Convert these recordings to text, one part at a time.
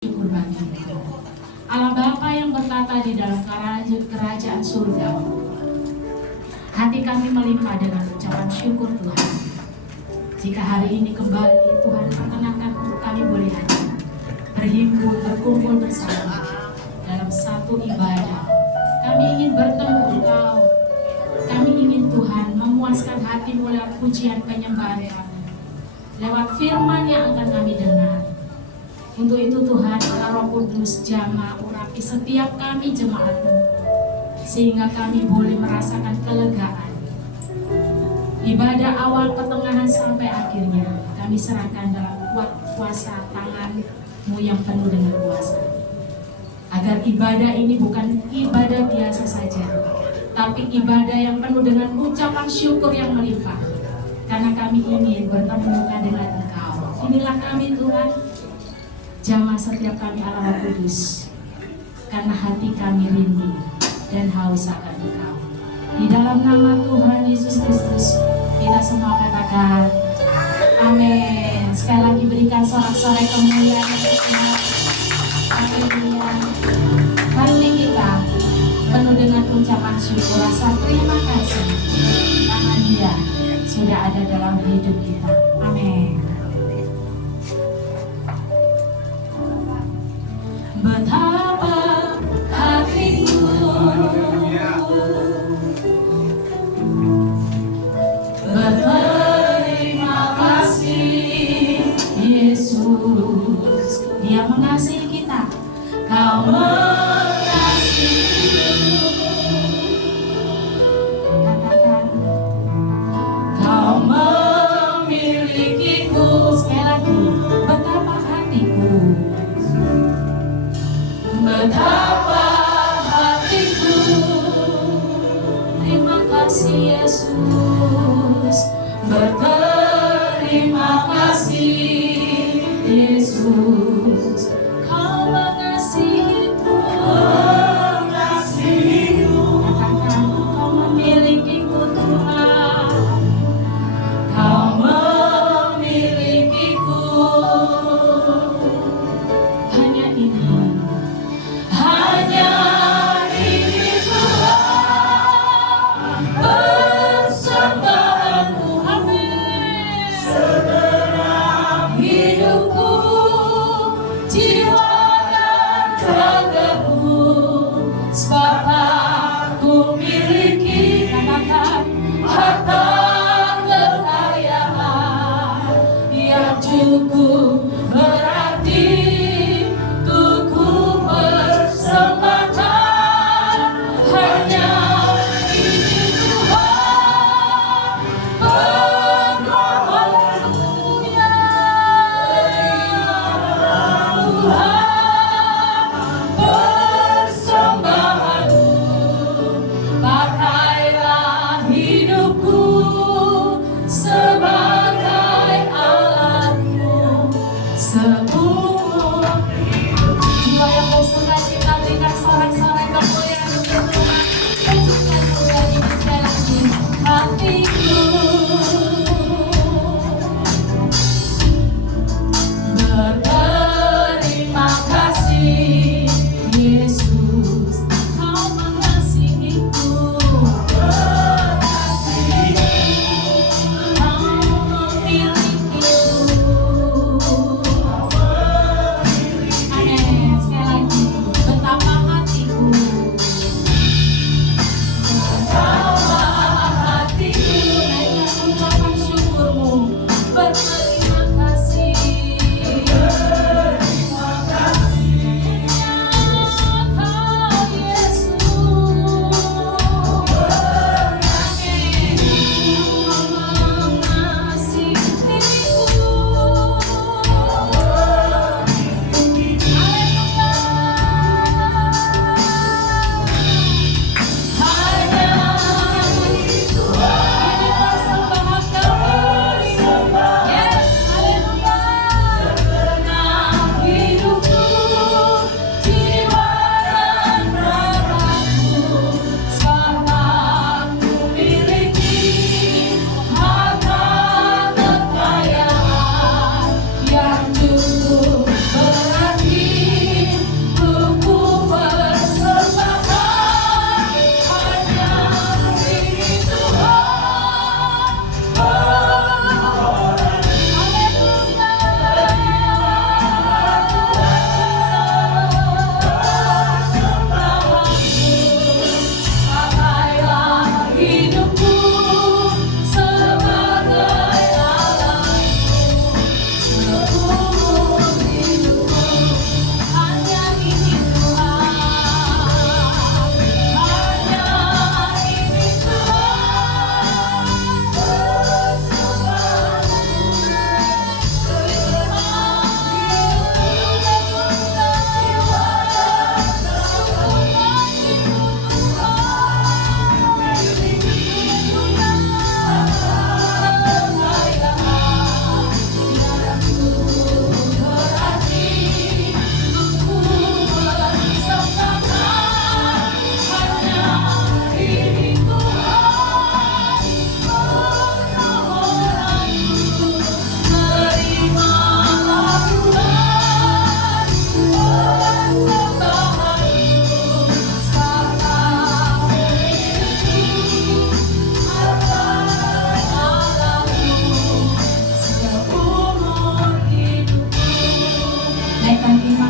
Syukur bagimu, Allah Bapa yang bertata di dalam kerajaan surga. Hati kami melimpah dengan ucapan syukur Tuhan. Jika hari ini kembali Tuhan perkenankan untuk kami boleh hadir, berhimpun, berkumpul bersama dalam satu ibadah. Kami ingin bertemu Engkau. Kami ingin Tuhan memuaskan hati lewat pujian penyembahan kami, lewat firman yang akan kami dengar. Untuk itu Tuhan, Allah Roh Kudus jamah urapi setiap kami jemaat-Mu, sehingga kami boleh merasakan kelegaan. Ibadah awal, pertengahan sampai akhirnya kami serahkan dalam kuasa tangan-Mu yang penuh dengan kuasa. Agar ibadah ini bukan ibadah biasa saja, tapi ibadah yang penuh dengan ucapan syukur yang melimpah. Karena kami ingin bertemu dengan Engkau. Inilah kami Tuhan. Jamah setiap kami Allah Roh Kudus, karena hati kami rindu dan haus akan Engkau. Di dalam nama Tuhan Yesus Kristus, kita semua katakan amin. Sekali lagi berikan sorak-sorai kemuliaan untuk Tuhan. Haleluya. Hari ini kita penuh dengan ucapan syukur, rasa terima kasih karena Dia sudah ada dalam hidup kita. Amin. Betapa hatiku berterima kasih Yesus, Dia mengasihi kita. Kau mengasihi, katakan Kau memilikiku. Sekali lagi, betapa hatiku, betapa hatiku, terima kasih Yesus, berterima kasih Yesus, Kau mengasihiku, katakan Kau memilikiku Tuhan, Kau memilikiku. Hanya ini Tuhan persembahanku, amin. Segenap hidupku, jiwa dan ragaku, sebab aku miliki, katakan, harta kekayaan yang cukup berarti untuk ku persembahkan. Hanya ini Tuhan permohonanku, ya Tuhan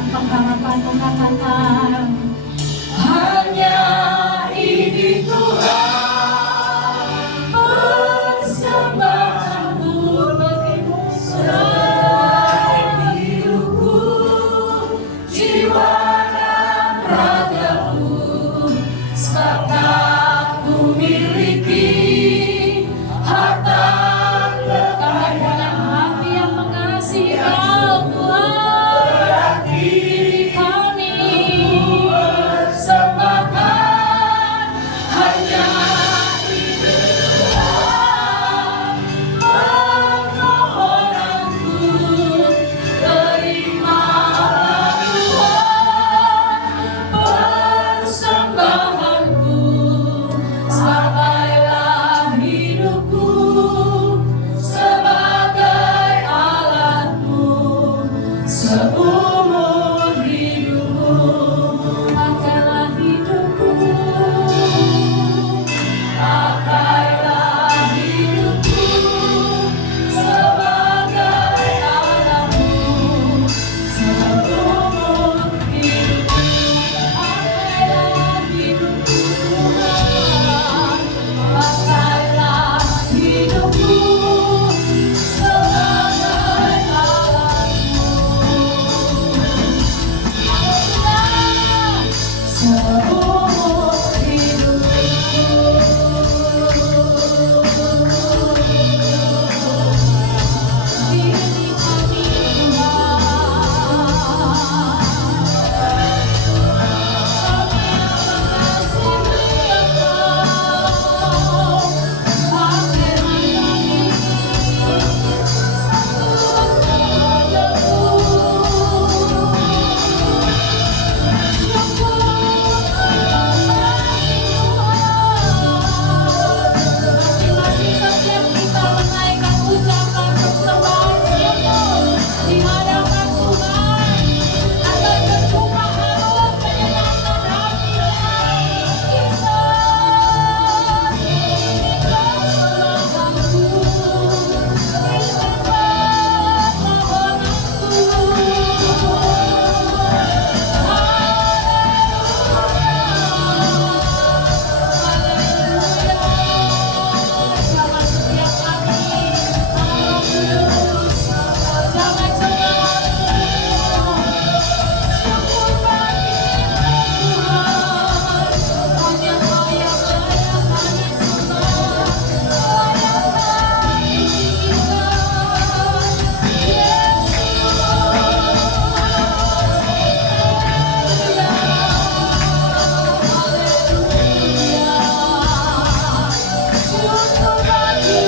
dengan pengharapanmu katakan, hanya ini Tuhan, persembahanku bagimu seluruh hidupku, jiwa dan ragaku, sebab tak ku miliki harta kekayaan dengan hati yang mengasihi Kau Tuhan. Kami persembahkan hanya ini Tuhan, permohonanku, terimalah Tuhan persembahanku, sampailah hidupku sebagai alatmu seumur hidupku. Pakailah hidupku, pakailah hidupku sebagai alatmu seumur hidupku. Pakailah hidupku Tuhan, pakailah hidupku sebagai alatmu seumur hidupku. Ini kami masing-masing setiap kita menaikkan ucapan persembahan syukur di hadapan Tuhan akan berjumpa harum menyenangkan hati Yesus. Ini persembahanku, ini Jamah setiap kami, Allah kudus, jamah jemaat syukur bagi Tuhan, hanya Kau yang layak kami sembah, layak kami tinggikan, Yesus.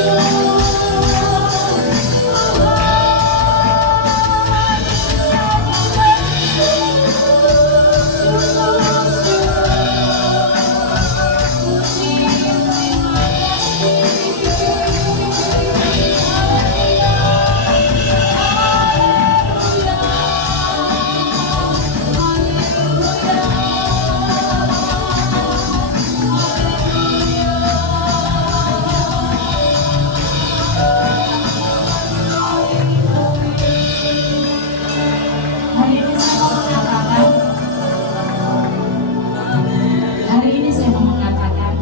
Hari ini saya mau mengatakan,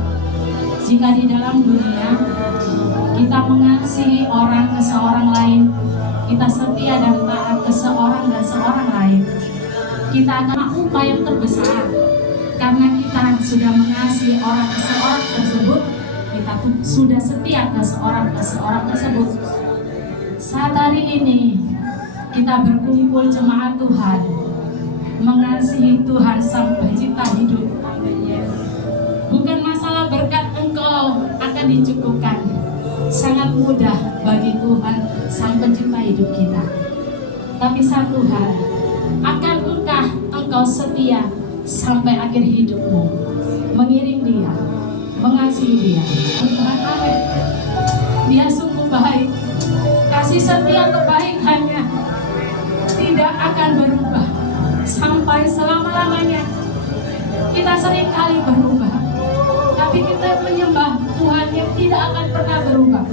jika di dalam dunia kita mengasihi orang ke seorang lain, kita setia dan taat ke seorang dan seorang lain, kita akan upah yang terbesar. Karena kita sudah mengasihi orang ke seorang tersebut, kita pun sudah setia ke seorang tersebut. Saat hari ini kita berkumpul jemaat Tuhan, mengasihi Tuhan Sang Pencipta hidup. Bukan masalah berkat engkau akan dicukupkan, sangat mudah bagi Tuhan Sang Pencipta hidup kita. Tapi satu hal, akankah engkau setia sampai akhir hidupmu, mengiring Dia, mengasihi Dia? Amin. Dia sungguh baik, kasih setia kebaikannya tidak akan berubah sampai selama-lamanya. Kita sering kali berubah, tapi kita menyembah Tuhan yang tidak akan pernah berubah.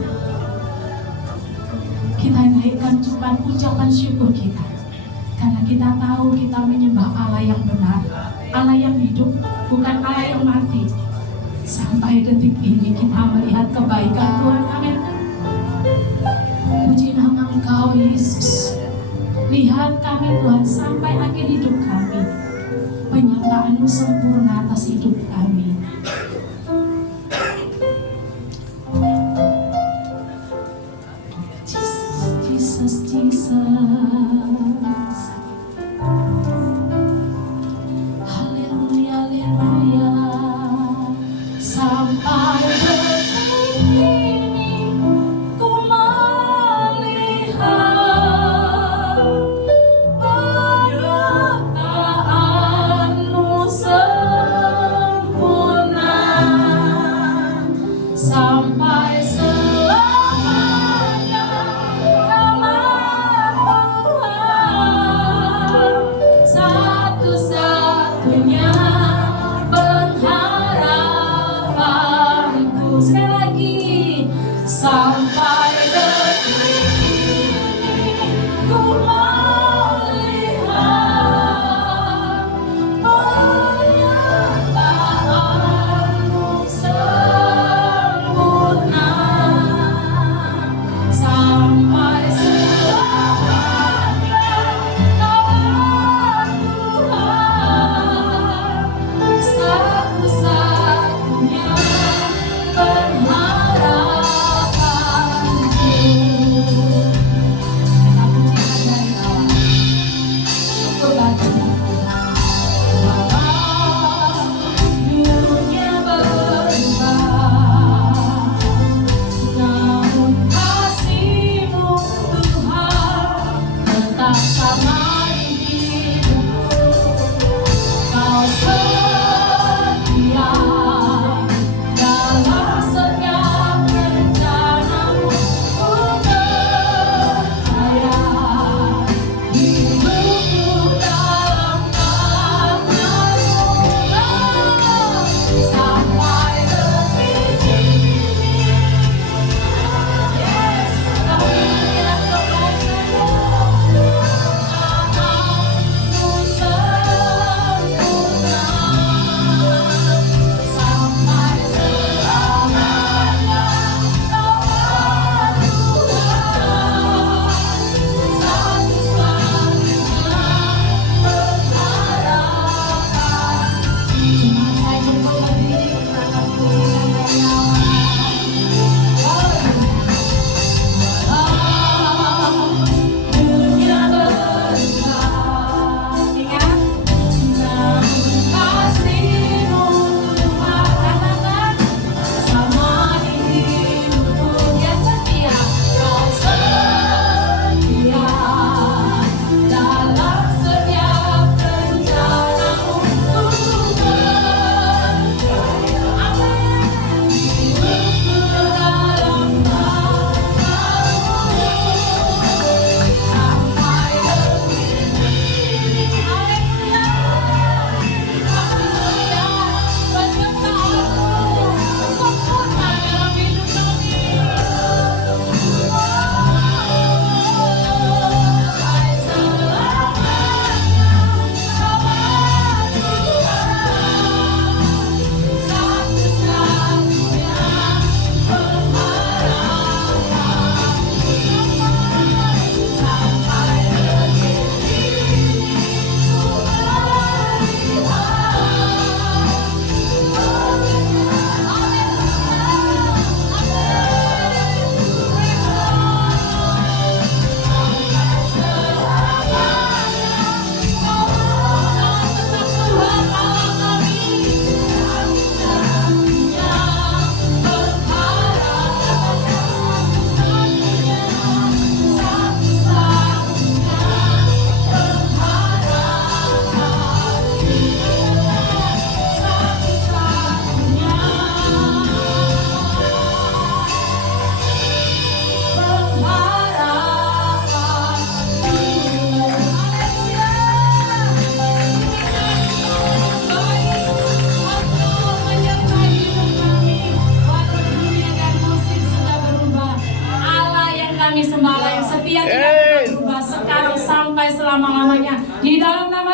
Kita naikkan ucapan syukur kita. Karena kita tahu kita menyembah Allah yang benar, Allah yang hidup, bukan Allah yang mati. Sampai detik ini kita melihat kebaikan Tuhan. Amin. Puji nama Engkau Yesus. Lihat kami Tuhan sampai akhir hidup kami. Penyertaan-Mu sempurna atas hidup kami. Jesus, Jesus. Haleluya, haleluya. Sampai detik ini ku melihat penyertaan-Mu sempurna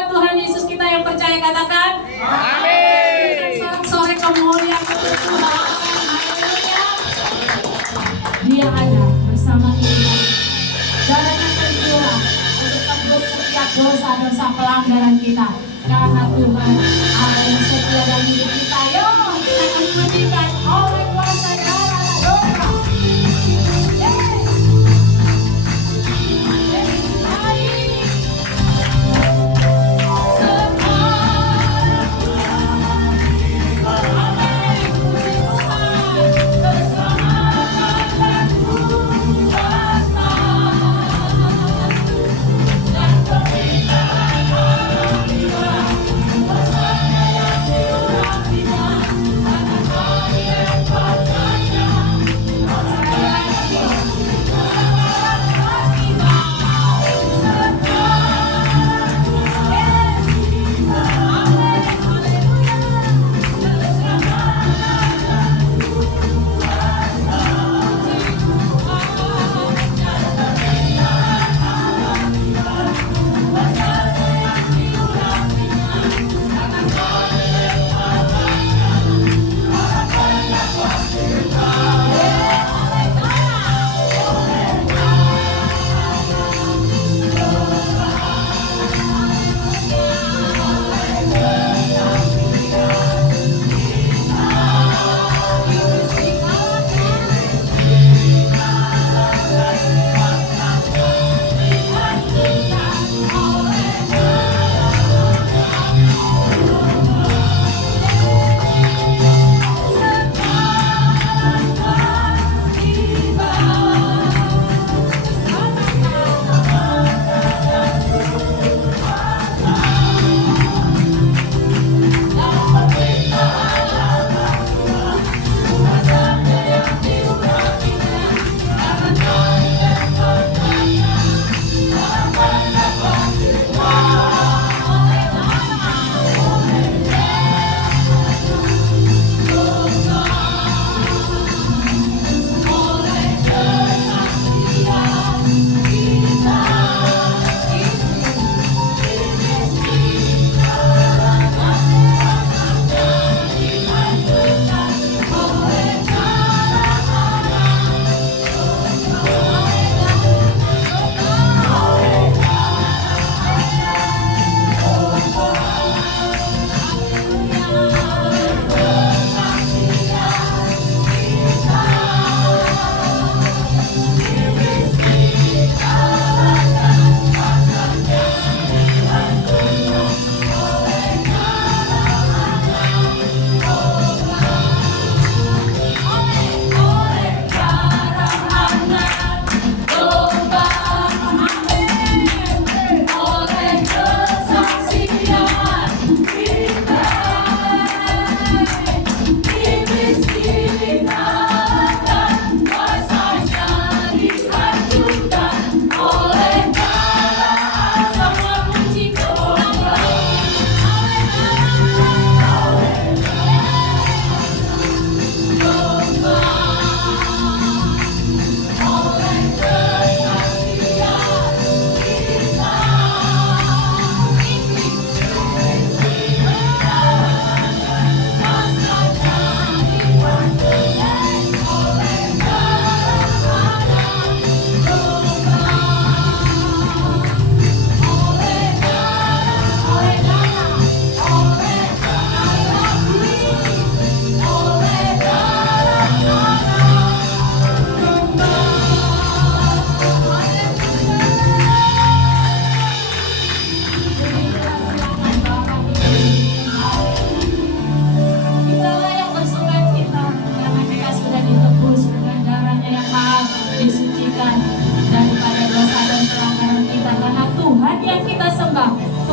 nama Tuhan Yesus kita yang percaya katakan amin. Sore kemuliaan untuk Tuhan. Haleluya. Dia ada bersama kita. Darahnya tercurah untuk tebus setiap dosa-dosa pelanggaran kita. Karena Tuhan Allah yang setia dalam hidup kita. Yo, kita akan buktikan oleh kuasa darah doa.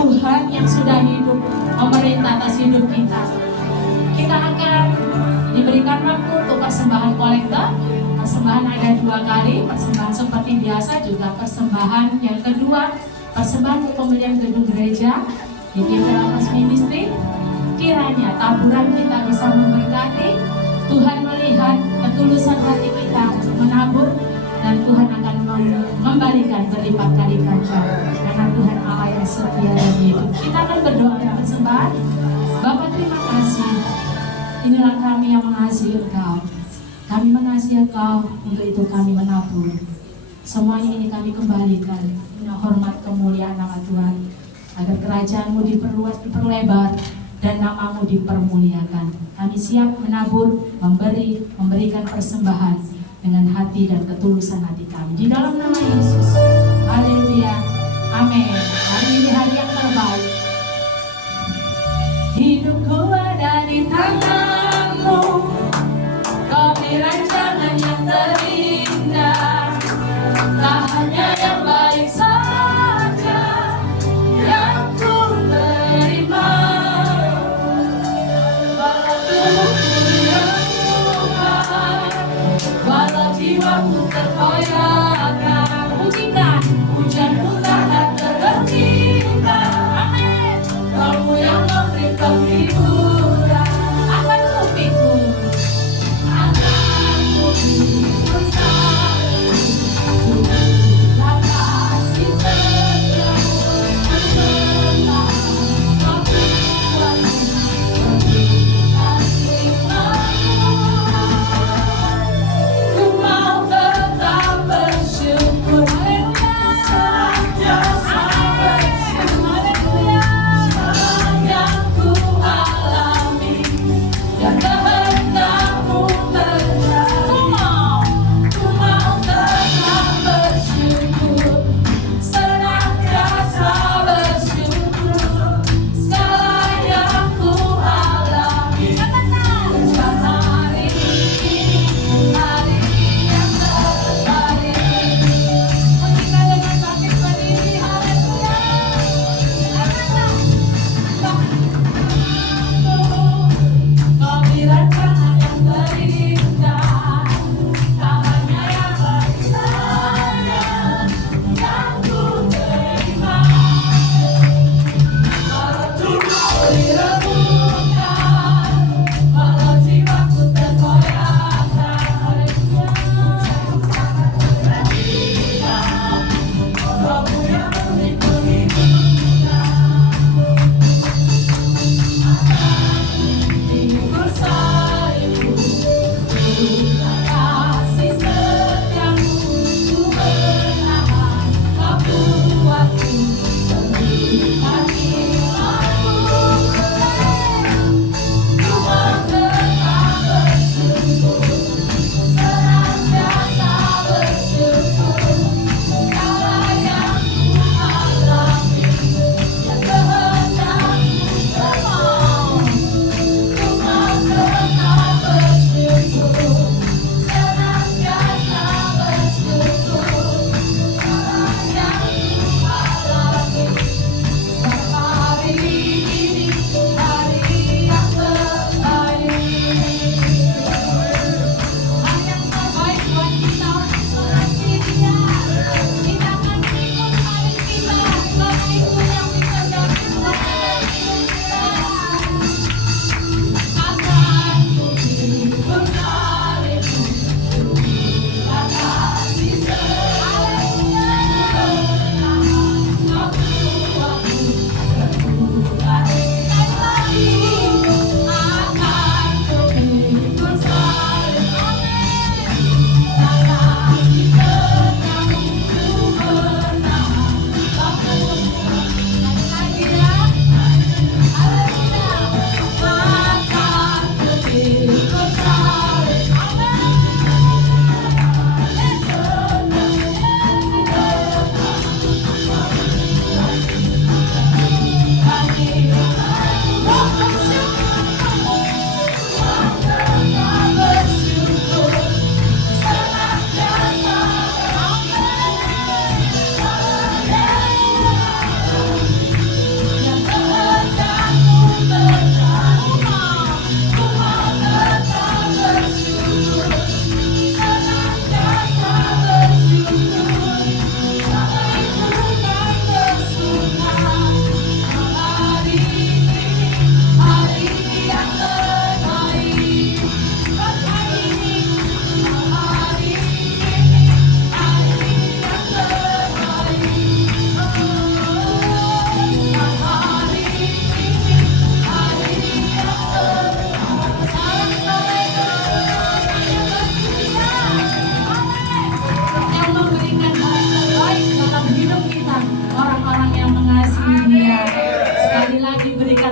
Tuhan yang sudah hidup memerintah atas hidup kita. Kita akan diberikan waktu untuk persembahan kolektor. Persembahan ada 2 kali, persembahan seperti biasa, juga persembahan yang kedua, persembahan untuk pembelian gedung gereja di Developers Ministry. Kiranya taburan kita bisa memberkati. Tuhan melihat ketulusan hati kita untuk menabur, dan Tuhan akan memberikan berlipat kali ganda karena Tuhan Allah yang setia dan hidup. Kita akan berdoa dan persembahan. Bapa, terima kasih. Inilah kami yang mengasihi Engkau. Kami mengasihi Engkau, untuk itu kami menabur. Semuanya ini kami kembalikan dengan hormat kemuliaan nama Tuhan, agar kerajaan-Mu diperluas, diperlebar, dan nama-Mu dipermuliakan. Kami siap menabur, memberikan persembahan dengan hati dan ketulusan hati kami. Di dalam nama Yesus. Haleluya. Amin. Hari ini hari yang terbaik. Hidupku ada di tangan-Mu. Kau beri rancangan yang terindah. Tak hanya yang baik saja yang ku terima. Walau jiwaku terkoyakkan, pujikan, pujianku takkan terhentikan. Amin. Kamu yang memberi penghiburan. Apa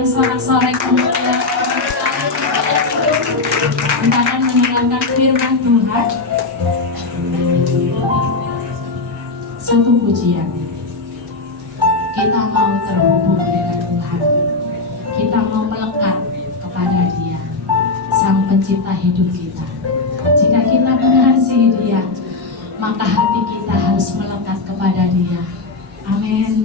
sorak-sorai kemuliaan. Kita akan mendengarkan firman Tuhan. Satu pujian. Kita mau terhubung dengan Tuhan. Kita mau melekat kepada Dia, Sang Pencipta hidup kita. Jika kita mengasihi Dia, maka hati kita harus melekat kepada Dia. Amin.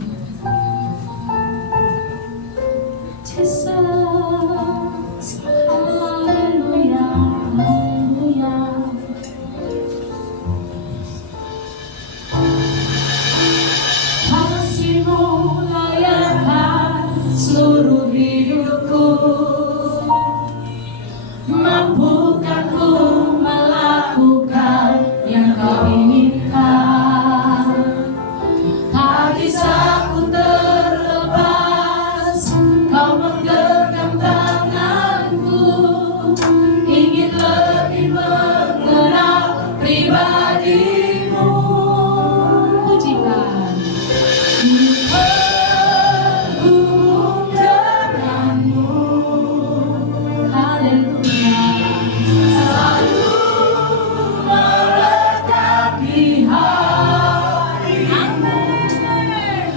Jesus, haleluya, haleluya. Kasih-Mu layakan seluruh hidupku, mampukan ku melakukan yang Kau inginkan. Tak bisa ku terlepas, Kau menggenggam tanganku, ingin lebih mengenal pribadi-Mu. Pujikan. Bergumul denganmu, haleluya. Selalu melekat di hati. Amin.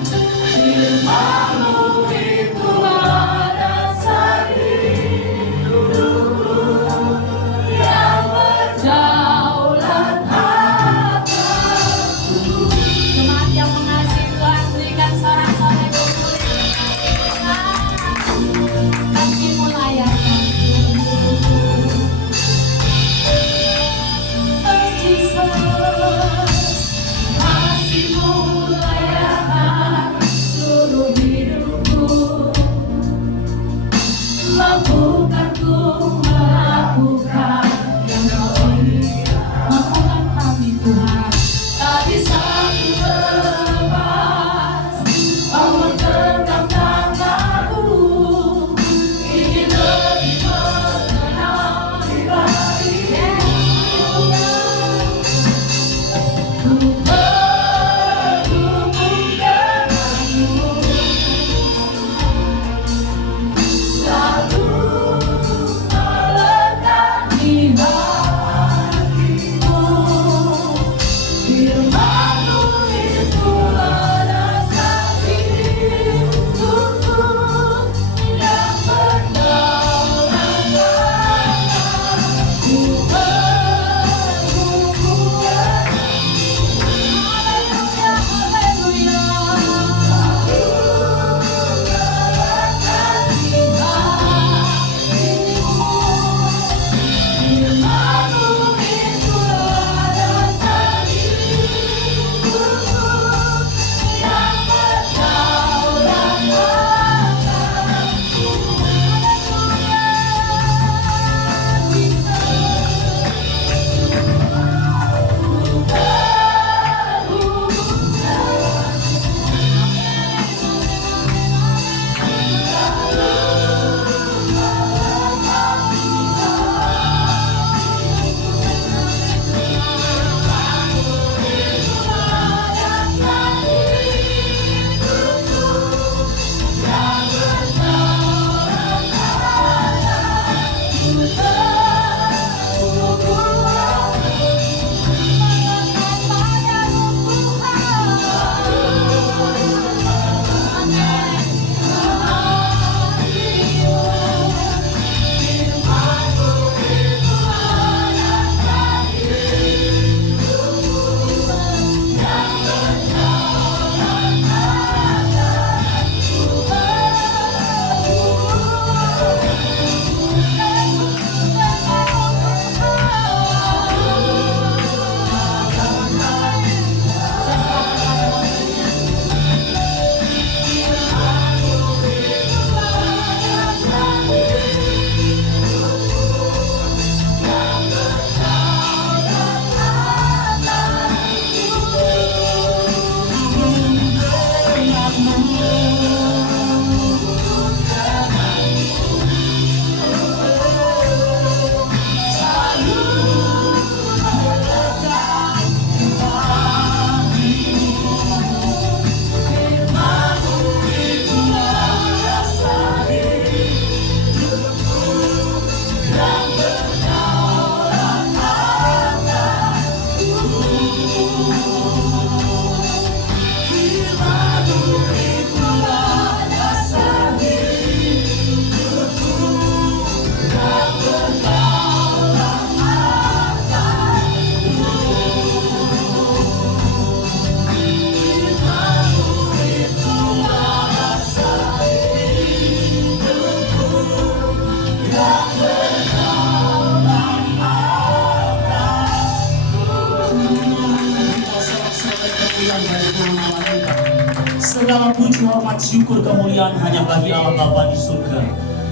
Firman-Mu itu dasar hidupku, yang berdaulat atasku. Jemaat yang mengasihi Tuhan, berikan sorak-sorai kemuliaan. Kasih-Mu layakan seluruh. Jesus, kasih-Mu layakan seluruh hidupku, mampukan ku melakukan yang Kau inginkan. Mampukan kami Tuhan, tak bisa ku terlepas, Kau menggenggam tanganku, ingin lebih mengenal pribadi-Mu. Ku bergumul denganmu, selalu Segala puji, hormat, syukur, kemuliaan hanya bagi Allah Bapa di surga,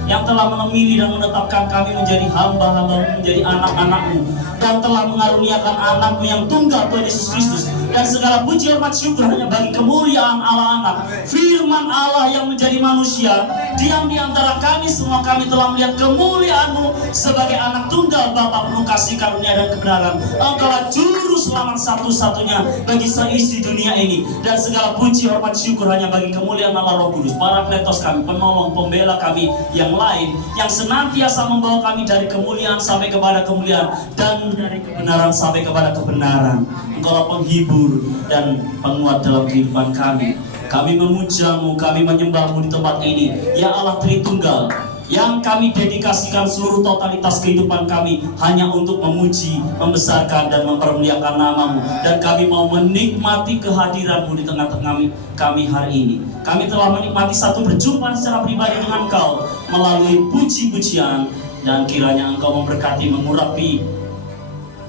yang telah memilih dan menetapkan kami menjadi hamba-hamba, menjadi anak-anak-Mu, dan telah mengaruniakan anak-Mu yang tunggal, Tuhan Yesus Kristus. Dan segala puji, hormat, syukur hanya bagi kemuliaan Allah anak, firman Allah yang menjadi manusia, diam di antara kami semua. Kami telah melihat kemuliaan-Mu sebagai anak tunggal Bapa penuh kasih karunia dan kebenaran. Engkaulah juru selamat satu-satunya bagi seisi dunia ini. Dan segala puji, hormat, syukur hanya bagi kemuliaan Allah Roh Kudus, Parakletos kami, penolong, pembela kami yang lain, yang senantiasa membawa kami dari kemuliaan sampai kepada kemuliaan, dan dari kebenaran sampai kepada kebenaran. Engkaulah penghibur dan penguat dalam kehidupan kami. Kami memuja-Mu, kami menyembah-Mu di tempat ini, ya Allah Tritunggal, yang kami dedikasikan seluruh totalitas kehidupan kami hanya untuk memuji, membesarkan, dan mempermuliakan nama-Mu. Dan kami mau menikmati kehadiran-Mu di tengah-tengah kami hari ini. Kami telah menikmati satu berjumpa secara pribadi dengan Engkau melalui puji-pujian, dan kiranya Engkau memberkati, mengurapi,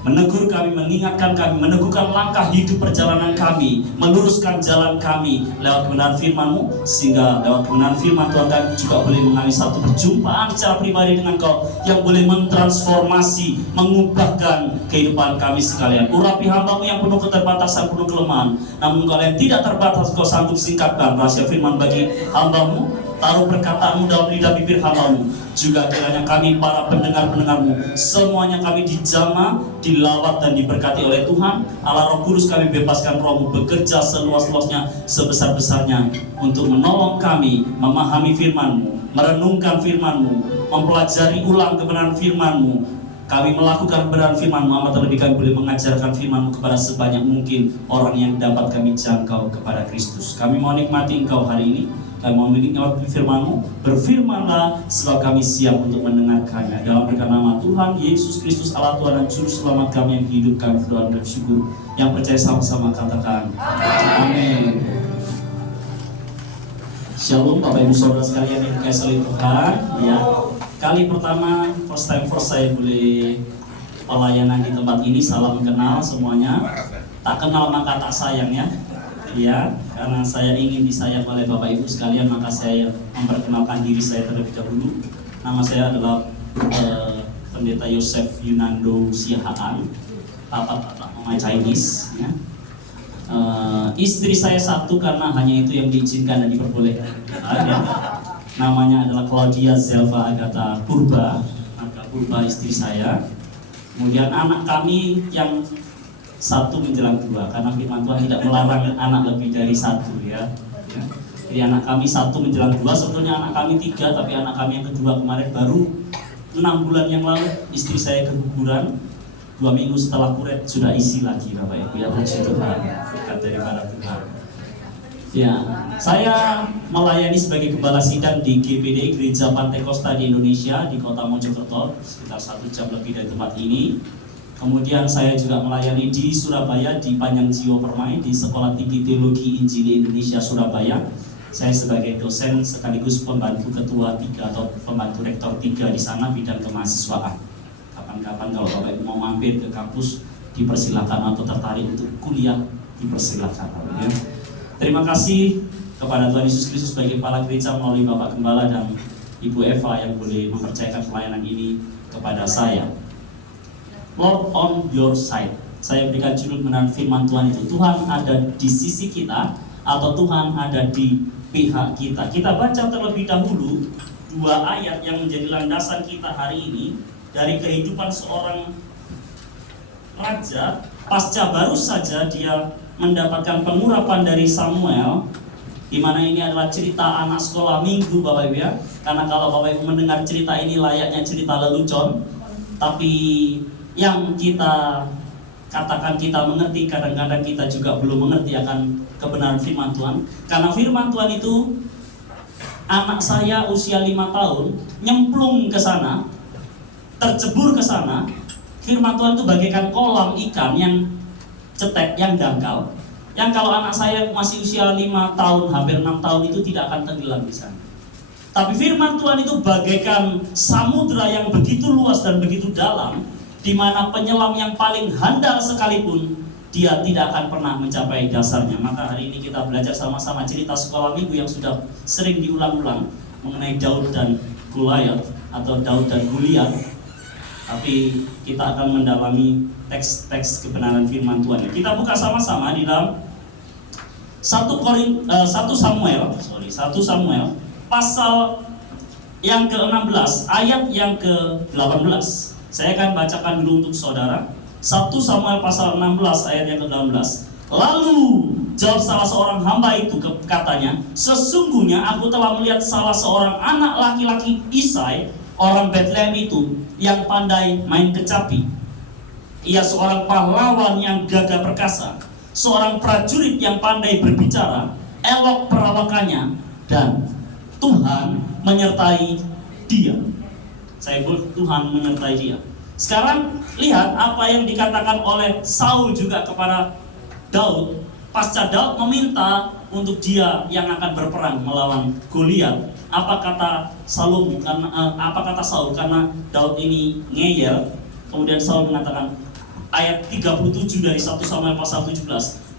menegur kami, mengingatkan kami, meneguhkan langkah hidup perjalanan kami, meluruskan jalan kami lewat kebenaran firman-Mu, sehingga lewat kebenaran firman Tuhan kami juga boleh mengalami satu perjumpaan secara pribadi dengan Kau yang boleh mentransformasi, mengubahkan kehidupan kami sekalian. Urapi hamba-Mu yang penuh keterbatasan, penuh kelemahan, namun Engkau yang tidak terbatas, Kau sanggup singkapkan rahasia firman bagi hamba-Mu. Taruh perkataan-Mu dalam lidah bibir hamba-Mu. Juga kiranya kami para pendengar-pendengar-Mu, semuanya kami dijamah, dilawat, dan diberkati oleh Tuhan Allah Roh Kudus. Kami bebaskan Roh-Mu bekerja seluas-luasnya, sebesar-besarnya untuk menolong kami memahami firman-Mu, merenungkan firman-Mu, mempelajari ulang kebenaran firman-Mu. Kami melakukan kebenaran firman-Mu, amat terlebih kami boleh mengajarkan firman-Mu kepada sebanyak mungkin orang yang dapat kami jangkau kepada Kristus. Kami mau nikmati Engkau hari ini. Kami mau menikmati firman-Mu. Berfirmanlah sebab kami siap untuk mendengarkannya. Dalam berkat nama Tuhan Yesus Kristus, Allah Tuhan dan Juru Selamat kami yang hidup, kami berdoa dan syukur. Yang percaya sama-sama katakan amin. Shalom Bapak Ibu Saudara sekalian yang dikasihi Tuhan. Ya, kali pertama first time saya boleh pelayanan di tempat ini. Salam kenal semuanya. Tak kenal maka tak sayang ya. Ya, karena saya ingin disayang oleh Bapak Ibu sekalian, maka saya memperkenalkan diri saya terlebih dahulu. Nama saya adalah Pendeta Yosef Yunando Siahaan, Papa Mama Chinese. Ya. Istri saya satu karena hanya itu yang diizinkan dan diperbolehkan. Ya. Namanya adalah Claudia Zelva Agatha Purba, maka Purba istri saya. Kemudian anak kami yang satu menjelang dua, karena firman Tuhan tidak melarang anak lebih dari satu ya. Jadi anak kami satu menjelang dua, sebetulnya anak kami tiga, tapi anak kami yang kedua kemarin baru 6 bulan yang lalu istri saya keguguran. 2 minggu setelah kuret sudah isi lagi Bapak Ibu ya, puji Tuhan, berkat daripada Tuhan. Ya, saya melayani sebagai gembala sidang di GPD Gereja Pantai Kosta di Indonesia di Kota Mojokerto, sekitar 1 jam lebih dari tempat ini. Kemudian saya juga melayani di Surabaya di Panjang Jiwa Permai di Sekolah Tinggi Teologi Injili Indonesia Surabaya. Saya sebagai dosen sekaligus pembantu ketua 3 atau pembantu rektor 3 di sana bidang kemahasiswaan. Kapan-kapan kalau Bapak Ibu mau mampir ke kampus dipersilakan, atau tertarik untuk kuliah dipersilakan. Ya. Terima kasih kepada Tuhan Yesus Kristus sebagai kepala gereja melalui Bapak Gembala dan Ibu Eva yang boleh mempercayakan pelayanan ini kepada saya. Lord on your side. Saya berikan judul kebenaran firman Tuhan itu, Tuhan ada di sisi kita atau Tuhan ada di pihak kita. Kita baca terlebih dahulu 2 ayat yang menjadi landasan kita hari ini dari kehidupan seorang raja pasca baru saja dia mendapatkan pengurapan dari Samuel, di mana ini adalah cerita anak sekolah minggu Bapak Ibu ya. Karena kalau Bapak Ibu mendengar cerita ini layaknya cerita lelucon, tapi yang kita katakan kita mengerti, kadang-kadang kita juga belum mengerti akan kebenaran firman Tuhan. Karena firman Tuhan itu, anak saya usia 5 tahun nyemplung ke sana, tercebur ke sana. Firman Tuhan itu bagaikan kolam ikan yang cetek, yang dangkal, yang kalau anak saya masih usia 5 tahun, hampir 6 tahun itu tidak akan tenggelam di sana. Tapi firman Tuhan itu bagaikan samudra yang begitu luas dan begitu dalam, di mana penyelam yang paling handal sekalipun dia tidak akan pernah mencapai dasarnya. Maka hari ini kita belajar sama-sama cerita sekolah minggu yang sudah sering diulang-ulang mengenai Daud dan Goliat atau Daud dan Goliat. Tapi kita akan mendalami teks-teks kebenaran firman Tuhan. Kita buka sama-sama di dalam 1 Samuel pasal yang ke-16 ayat yang ke-18. Saya akan bacakan dulu untuk saudara. 1 Samuel pasal 16 ayat yang ke-18. Lalu jawab salah seorang hamba itu, katanya, sesungguhnya aku telah melihat salah seorang anak laki-laki Isai, orang Bethlehem itu, yang pandai main kecapi. Ia seorang pahlawan yang gagah perkasa, seorang prajurit yang pandai berbicara, elok perawakannya, dan Tuhan menyertai dia. Saya bilang Tuhan menyertai dia. Sekarang lihat apa yang dikatakan oleh Saul juga kepada Daud. Pasca Daud meminta untuk dia yang akan berperang melawan Goliat. Apa kata Saul? Karena Daud ini ngeyel. Kemudian Saul mengatakan ayat 37 dari 1 Samuel pasal 17.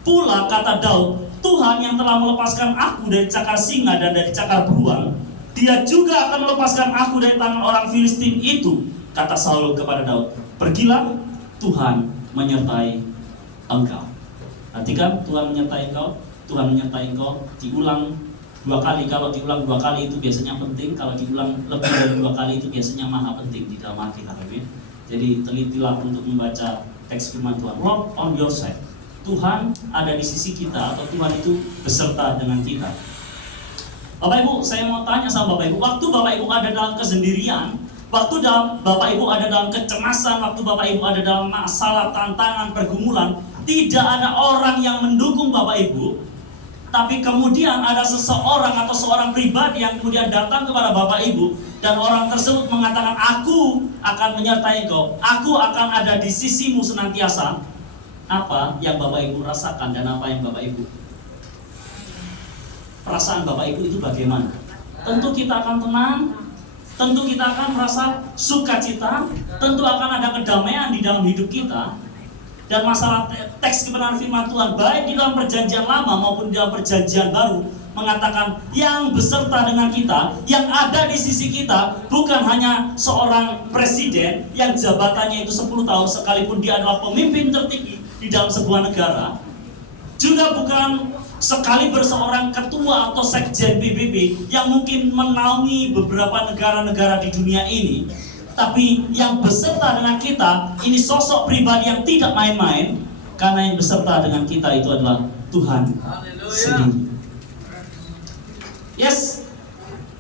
Pula kata Daud, Tuhan yang telah melepaskan aku dari cakar singa dan dari cakar beruang, dia juga akan melepaskan aku dari tangan orang Filistin itu. Kata Saul kepada Daud, pergilah, Tuhan menyertai engkau. Perhatikan, Tuhan menyertai engkau, Tuhan menyertai engkau. Diulang 2 kali. Kalau diulang 2 kali itu biasanya penting. Kalau diulang lebih dari 2 kali itu biasanya maha penting di dalam Alkitab. Jadi telitilah untuk membaca teks firman Tuhan. Lord on your side. Tuhan ada di sisi kita, atau Tuhan itu beserta dengan kita. Bapak Ibu, saya mau tanya sama Bapak Ibu, waktu Bapak Ibu ada dalam kesendirian, waktu Bapak Ibu ada dalam kecemasan, waktu Bapak Ibu ada dalam masalah, tantangan, pergumulan, tidak ada orang yang mendukung Bapak Ibu, tapi kemudian ada seseorang atau seorang pribadi yang kemudian datang kepada Bapak Ibu, dan orang tersebut mengatakan, aku akan menyertai kau, aku akan ada di sisimu senantiasa. Apa yang Bapak Ibu rasakan dan apa yang Bapak Ibu, perasaan Bapak Ibu itu bagaimana? Tentu kita akan tenang, tentu kita akan merasa sukacita, tentu akan ada kedamaian di dalam hidup kita. Dan masalah teks kebenaran firman Tuhan, baik di dalam perjanjian lama maupun di dalam perjanjian baru, mengatakan yang beserta dengan kita, yang ada di sisi kita, bukan hanya seorang presiden yang jabatannya itu 10 tahun, sekalipun dia adalah pemimpin tertinggi di dalam sebuah negara, juga bukan sekaliber seorang ketua atau sekjen PBB yang mungkin menaungi beberapa negara-negara di dunia ini, tapi yang beserta dengan kita ini sosok pribadi yang tidak main-main, karena yang beserta dengan kita itu adalah Tuhan sendiri. Yes,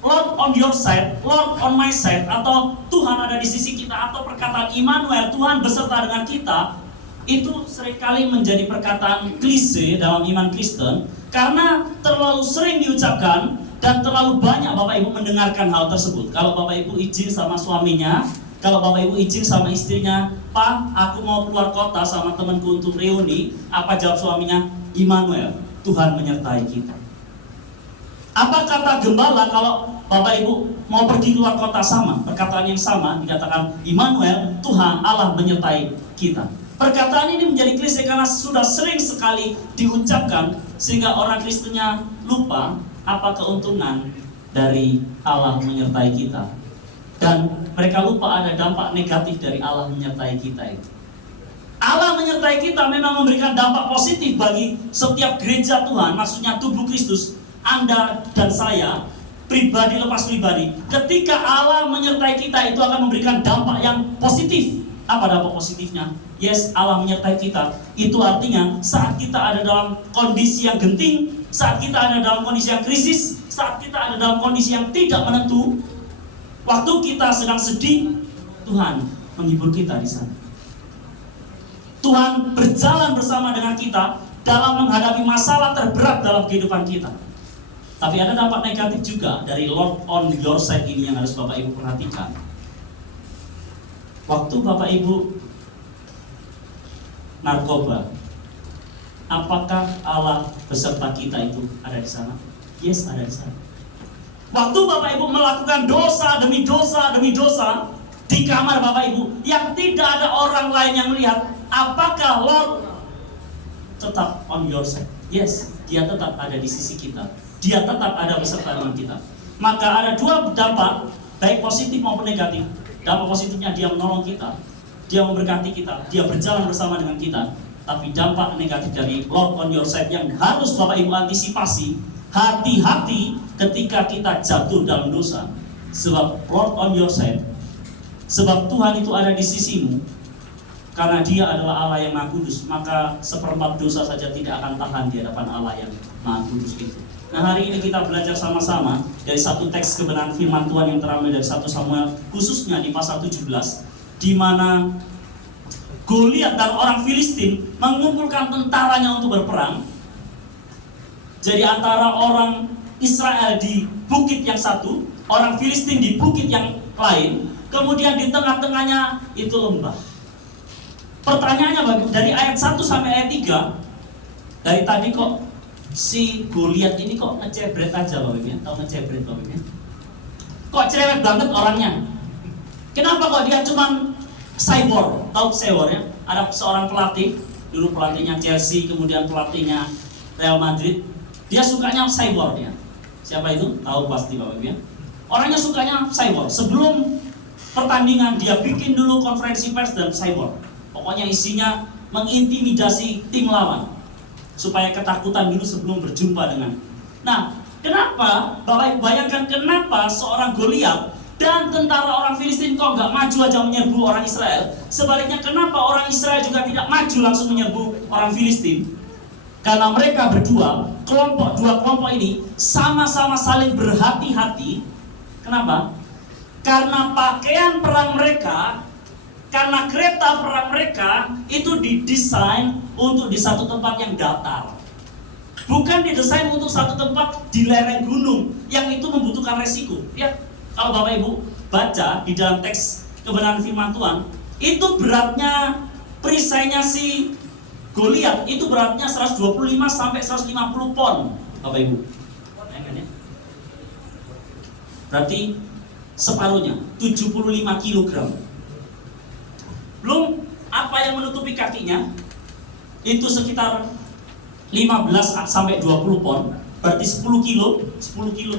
Lord on your side, Lord on my side, atau Tuhan ada di sisi kita, atau perkataan Immanuel, Tuhan beserta dengan kita, itu seringkali menjadi perkataan klise dalam iman Kristen karena terlalu sering diucapkan dan terlalu banyak Bapak Ibu mendengarkan hal tersebut. Kalau Bapak Ibu izin sama suaminya, kalau Bapak Ibu izin sama istrinya, Pak, aku mau keluar kota sama temanku untuk reuni, apa jawab suaminya? Immanuel, Tuhan menyertai kita. Apa kata gembala kalau Bapak Ibu mau pergi keluar kota? Sama, perkataan yang sama dikatakan Immanuel, Tuhan Allah menyertai kita. Perkataan ini menjadi klise karena sudah sering sekali diucapkan sehingga orang Kristennya lupa apa keuntungan dari Allah menyertai kita. Dan mereka lupa ada dampak negatif dari Allah menyertai kita itu. Allah menyertai kita memang memberikan dampak positif bagi setiap gereja Tuhan, maksudnya tubuh Kristus, Anda dan saya, pribadi lepas pribadi. Ketika Allah menyertai kita itu akan memberikan dampak yang positif. Apa dampak positifnya? Yes, Allah menyertai kita. Itu artinya saat kita ada dalam kondisi yang genting, saat kita ada dalam kondisi yang krisis, saat kita ada dalam kondisi yang tidak menentu, waktu kita sedang sedih, Tuhan menghibur kita di sana. Tuhan berjalan bersama dengan kita dalam menghadapi masalah terberat dalam kehidupan kita. Tapi ada dampak negatif juga dari Lord on your side ini yang harus Bapak Ibu perhatikan. Waktu Bapak Ibu narkoba, apakah Allah beserta kita itu ada di sana? Yes, ada di sana. Waktu Bapak Ibu melakukan dosa demi dosa demi dosa di kamar Bapak Ibu yang tidak ada orang lain yang melihat, apakah Lord tetap on your side. Yes, dia tetap ada di sisi kita. Dia tetap ada beserta dengan kita. Maka ada dua dampak, baik positif maupun negatif. Dampak positifnya dia menolong kita, dia memberkati kita, dia berjalan bersama dengan kita. Tapi dampak negatif dari Lord on your side yang harus Bapak Ibu antisipasi, hati-hati ketika kita jatuh dalam dosa. Sebab Lord on your side, sebab Tuhan itu ada di sisimu, karena dia adalah Allah yang Maha Kudus, maka seperempat dosa saja tidak akan tahan di hadapan Allah yang Maha Kudus itu. Nah, hari ini kita belajar sama-sama dari satu teks kebenaran firman Tuhan yang terambil dari 1 Samuel, khususnya di pasal 17, di mana Goliat dan orang Filistin mengumpulkan tentaranya untuk berperang. Jadi antara orang Israel di bukit yang satu, orang Filistin di bukit yang lain, kemudian di tengah-tengahnya itu lembah. Pertanyaannya dari ayat 1 sampai ayat 3, dari tadi kok si Goliat ini kok ngecebret aja Bapak Ibu, atau ngecebret Bapak Ibu? Kok cerewet banget orangnya? Kenapa kok dia cuman cyborg? Tahu cyborg ya? Ada seorang pelatih, dulu pelatihnya Chelsea, kemudian pelatihnya Real Madrid. Dia sukanya cyborg ya. Siapa itu? Tahu pasti Bapak Ibu ya. Orangnya sukanya cyborg. Sebelum pertandingan dia bikin dulu konferensi pers dan cyborg. Pokoknya isinya mengintimidasi tim lawan supaya ketakutan dulu sebelum berjumpa dengan. Nah, kenapa Bapak Ibu bayangkan kenapa seorang Goliat dan tentara orang Filistin kok nggak maju aja menyerbu orang Israel? Sebaliknya kenapa orang Israel juga tidak maju langsung menyerbu orang Filistin? Karena mereka berdua, dua kelompok ini sama-sama saling berhati-hati. Kenapa? Karena pakaian perang mereka, karena kereta perang mereka itu didesain untuk di satu tempat yang datar. Bukan didesain untuk satu tempat di lereng gunung yang itu membutuhkan resiko. Lihat, kalau Bapak Ibu baca di dalam teks kebenaran firman Tuhan, itu beratnya perisainya si Goliat itu beratnya 125 sampai 150 pon, Bapak Ibu. Berarti separuhnya 75 kilogram. Belum apa yang menutupi kakinya, itu sekitar 15 sampai 20 pon, berarti 10 kilo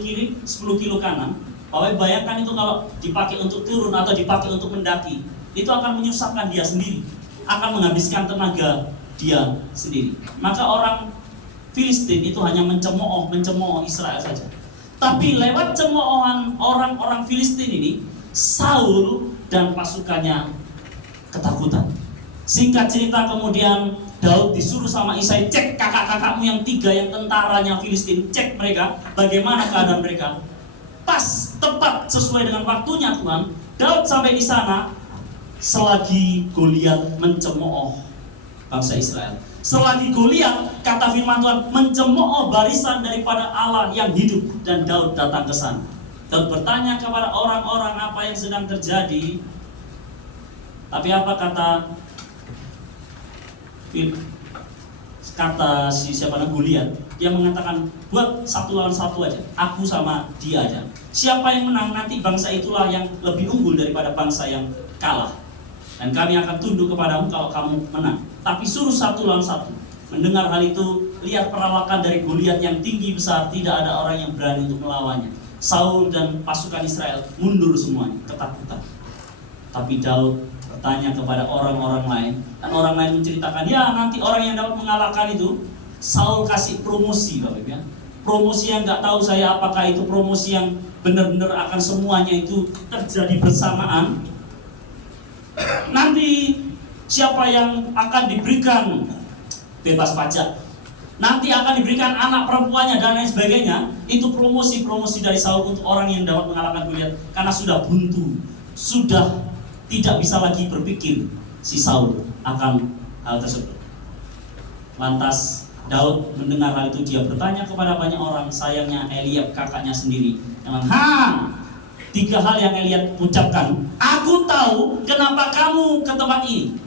kiri, 10 kilo kanan. Bapak bayangkan itu kalau dipakai untuk turun atau dipakai untuk mendaki, itu akan menyusahkan dia sendiri, akan menghabiskan tenaga dia sendiri. Maka orang Filistin itu hanya mencemooh Israel saja. Tapi lewat cemoohan orang-orang Filistin ini, Saul dan pasukannya ketakutan. Singkat cerita kemudian Daud disuruh sama Isai, cek kakak-kakakmu yang 3 yang tentaranya Filistin, cek mereka bagaimana keadaan mereka. Pas, tepat, sesuai dengan waktunya Tuhan, Daud sampai di sana selagi Goliat mencemooh bangsa Israel. Selagi Goliat, kata firman Tuhan, mencemooh barisan daripada Allah yang hidup, dan Daud datang ke sana. Daud bertanya kepada orang-orang apa yang sedang terjadi. Tapi apa kata si siapa namanya Goliat? Dia mengatakan, buat 1 lawan 1 aja, aku sama dia aja. Siapa yang menang nanti bangsa itulah yang lebih unggul daripada bangsa yang kalah. Dan kami akan tunduk kepadamu kalau kamu menang. Tapi suruh 1 lawan 1. Mendengar hal itu, lihat perawakan dari Goliat yang tinggi besar, tidak ada orang yang berani untuk melawannya. Saul dan pasukan Israel mundur semuanya, ketakutan. Tapi Daud bertanya kepada orang-orang lain, dan orang lain menceritakan, ya nanti orang yang dapat mengalahkan itu Saul kasih promosi, Bapak Ibu ya. Promosi yang nggak tahu saya apakah itu promosi yang benar-benar akan semuanya itu terjadi bersamaan. Nanti siapa yang akan diberikan bebas pajak, nanti akan diberikan anak perempuannya dan lain sebagainya. Itu promosi-promosi dari Saul untuk orang yang dapat mengalahkan Goliat, karena sudah buntu, sudah tidak bisa lagi berpikir si Saul akan hal tersebut. Lantas Daud mendengar hal itu, dia bertanya kepada banyak orang. Sayangnya Eliab kakaknya sendiri yang 3 hal yang Eliab ucapkan. Aku tahu kenapa kamu ke tempat ini.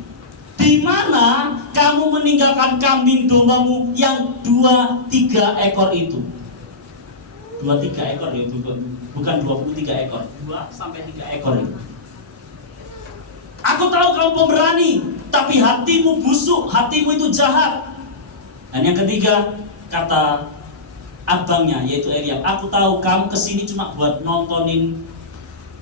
Di mana kamu meninggalkan kambing dombamu yang 2-3 ekor itu. 2-3 ekor ya, bukan 23 ekor, 2-3 ekor itu. Aku tahu kamu pemberani, tapi hatimu busuk, hatimu itu jahat. Dan yang ketiga, kata abangnya yaitu Eliab, aku tahu kamu kesini cuma buat nontonin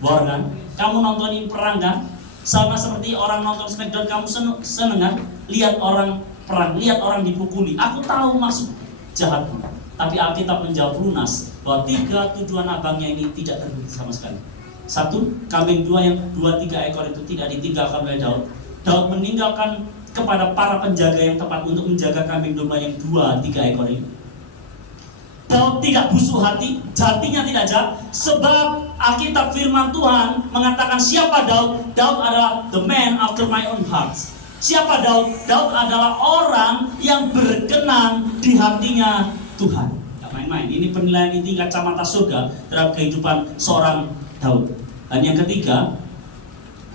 war kan, kamu nontonin perang kan, sama seperti orang nonton Smackdown, kamu seneng kan, lihat orang perang, lihat orang dipukuli. Aku tahu maksud jahatmu. Tapi Alkitab menjawab lunas bahwa 3 tujuan abangnya ini tidak terbukti sama sekali. 1, kambing 2-3 ekor itu tidak ditinggalkan oleh Daud. Daud meninggalkan kepada para penjaga yang tepat untuk menjaga kambing domba yang 2-3 ekor ini. Daud tidak busuk hati, hatinya tidak jahat, sebab Alkitab firman Tuhan mengatakan siapa Daud? Daud adalah the man after my own heart. Siapa Daud? Daud adalah orang yang berkenan di hatinya Tuhan. Gak main-main, ini penilaian inti kacamata surga terhadap kehidupan seorang Daud. Dan yang ketiga,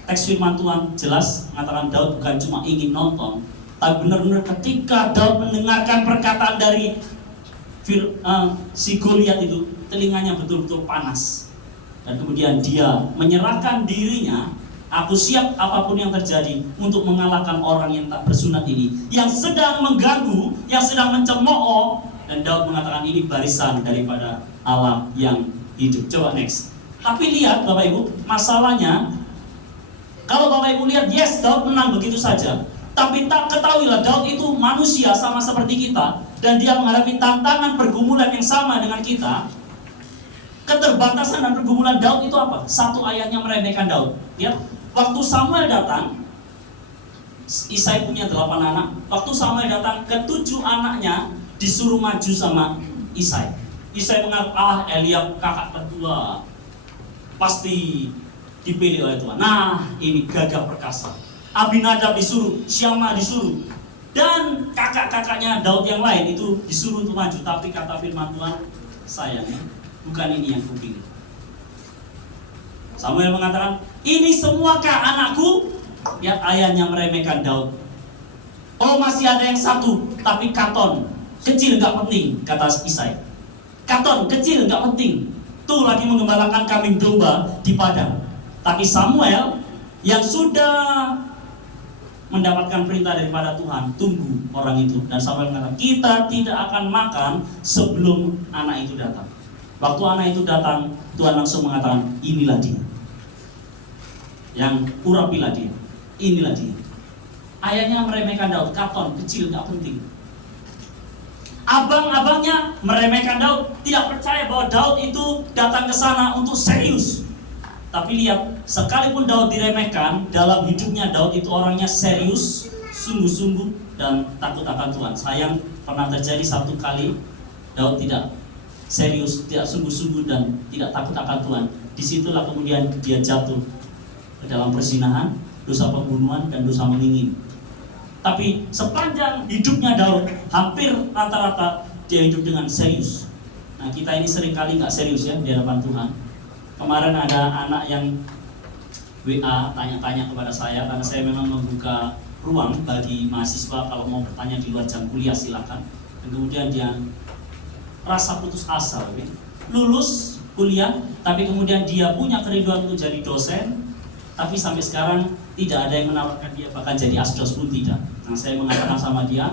teks firman Tuhan jelas mengatakan Daud bukan cuma ingin nonton, tapi benar-benar ketika Daud mendengarkan perkataan dari si Goliat itu, telinganya betul-betul panas. Dan kemudian dia menyerahkan dirinya, aku siap apapun yang terjadi untuk mengalahkan orang yang tak bersunat ini, yang sedang mengganggu, yang sedang mencemooh. Dan Daud mengatakan ini barisan daripada Allah yang hidup. Coba next. Tapi lihat Bapak Ibu, masalahnya kalau Bapak Ibu lihat, yes, Daud menang begitu saja. Tapi tak ketahuilah, Daud itu manusia sama seperti kita, dan dia menghadapi tantangan pergumulan yang sama dengan kita. Keterbatasan dan pergumulan Daud itu apa? Satu ayatnya meremehkan Daud. Lihat, waktu Samuel datang, Isai punya 8 anak. Waktu Samuel datang, ke-7 anaknya disuruh maju sama Isai. Isai menganggap, Eliab kakak kedua pasti dipilih oleh Tuhan. Nah, ini gagah perkasa. Abinadab disuruh, Syama disuruh, dan kakak-kakaknya Daud yang lain itu disuruh untuk maju. Tapi kata firman Tuhan, sayangnya bukan ini yang kupilih. Samuel mengatakan, ini semuakah anakku? Ya, ayahnya meremehkan Daud. Oh, masih ada yang satu, tapi Katon, kecil gak penting, kata Isai. Katon, kecil gak penting, tuh lagi menggembalakan kambing domba di padang. Tapi Samuel yang sudah mendapatkan perintah daripada Tuhan, tunggu orang itu. Dan Samuel mengatakan, kita tidak akan makan sebelum anak itu datang. Waktu anak itu datang, Tuhan langsung mengatakan, inilah dia. Yang urapilah dia. Inilah dia. Ayahnya meremehkan Daud, Katon, kecil, gak penting. Abang-abangnya meremehkan Daud, tidak percaya bahwa Daud itu datang ke sana untuk serius. Tapi lihat, sekalipun Daud diremehkan, dalam hidupnya Daud itu orangnya serius, sungguh-sungguh, dan takut akan Tuhan. Sayang, pernah terjadi satu kali Daud tidak serius, tidak sungguh-sungguh, dan tidak takut akan Tuhan. Disitulah kemudian dia jatuh ke dalam perzinahan, dosa pembunuhan, dan dosa meninggi. Tapi sepanjang hidupnya Daud, hampir rata-rata dia hidup dengan serius. Nah, kita ini seringkali nggak serius ya di hadapan Tuhan. Kemarin ada anak yang WA tanya-tanya kepada saya, karena saya memang membuka ruang bagi mahasiswa kalau mau bertanya di luar jam kuliah silakan. Dan kemudian dia rasa putus asa, lulus kuliah, tapi kemudian dia punya kerinduan untuk jadi dosen, tapi sampai sekarang tidak ada yang menawarkan dia bahkan jadi asdos pun tidak. Nah, saya mengatakan sama dia,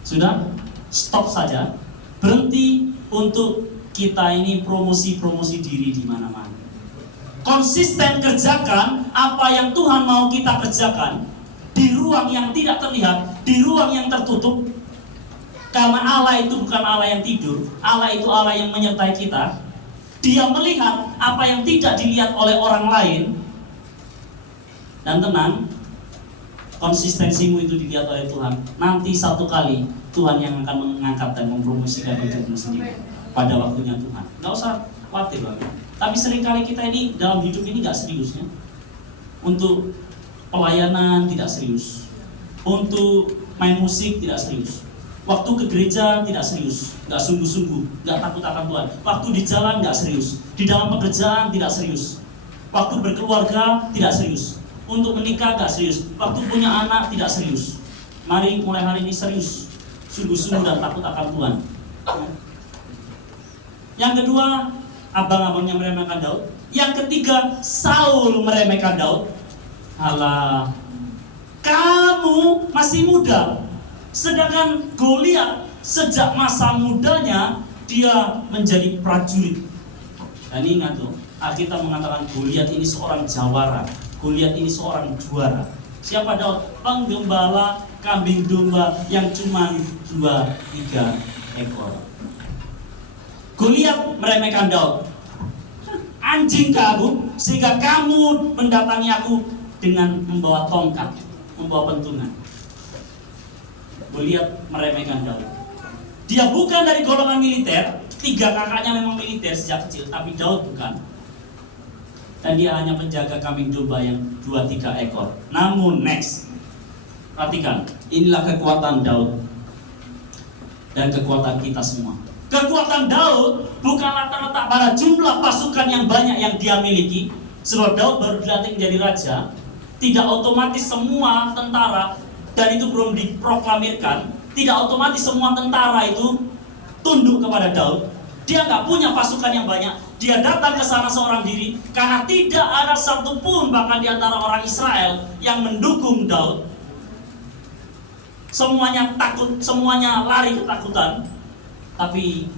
sudah, stop saja, berhenti untuk kita ini promosi diri di mana-mana. Konsisten kerjakan apa yang Tuhan mau kita kerjakan di ruang yang tidak terlihat, di ruang yang tertutup. Karena Allah itu bukan Allah yang tidur, Allah itu Allah yang menyertai kita. Dia melihat apa yang tidak dilihat oleh orang lain. Dan tenang, konsistensimu itu dilihat oleh Tuhan. Nanti satu kali Tuhan yang akan mengangkat dan mempromosikan hidupmu sendiri pada waktunya Tuhan. Gak usah khawatir banget. Tapi seringkali kita ini dalam hidup ini gak serius ya. Untuk pelayanan tidak serius, untuk main musik tidak serius, waktu ke gereja tidak serius, gak sungguh-sungguh, gak takut akan Tuhan. Waktu di jalan gak serius, di dalam pekerjaan tidak serius, waktu berkeluarga tidak serius, untuk menikah gak serius, waktu punya anak tidak serius. Mari mulai hari ini serius, sungguh-sungguh dan takut akan Tuhan. Yang kedua, abang-abangnya meremehkan Daud. Yang ketiga, Saul meremehkan Daud. Alah, kamu masih muda, Sedangkan Goliat sejak masa mudanya dia menjadi prajurit. Dan ingat loh, Alkitab mengatakan Goliat ini seorang jawara, Goliat ini seorang juara. Siapa Daud? Penggembala kambing domba yang cuma 2-3 ekor. Goliat meremehkan Daud. Anjing kamu, sehingga kamu mendatangi aku dengan membawa tongkat, membawa pentungan. Goliat meremehkan Daud. Dia bukan dari golongan militer, 3 kakaknya memang militer sejak kecil, tapi Daud bukan. Dan dia hanya menjaga kambing domba yang 2-3 ekor. Namun next, perhatikan, inilah kekuatan Daud dan kekuatan kita semua. Kekuatan Daud bukanlah terletak pada jumlah pasukan yang banyak yang dia miliki. Sebab Daud baru dilantik menjadi raja, tidak otomatis semua tentara, dan itu belum diproklamirkan, tidak otomatis semua tentara itu tunduk kepada Daud. Dia nggak punya pasukan yang banyak. Dia datang ke sana seorang diri karena tidak ada satupun bahkan di antara orang Israel yang mendukung Daud. Semuanya takut, semuanya lari ketakutan. Tapi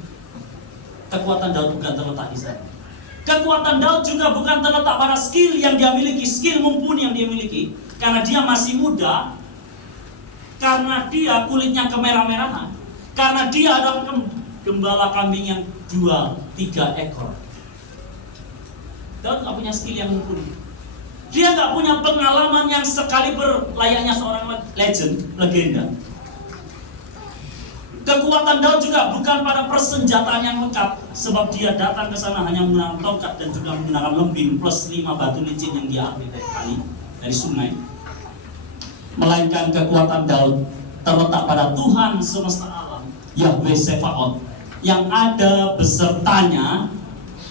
kekuatan Daud bukan terletak di sana. Kekuatan Daud juga bukan terletak pada skill yang dia miliki, skill mumpuni yang dia miliki, karena dia masih muda, karena dia kulitnya kemerah-merahan, karena dia adalah gembala kambing yang 2-3 ekor. Daud gak punya skill yang mumpuni. Dia gak punya pengalaman yang sekali layaknya seorang legend, legenda. Kekuatan Daud juga bukan pada persenjataan yang lengkap, sebab dia datang ke sana hanya menggunakan tongkat dan juga menggunakan lembing plus 5 batu licin yang dia ambil dari kali, dari sungai. Melainkan kekuatan Daud terletak pada Tuhan semesta alam, Yahweh Sefaot, yang ada besertanya,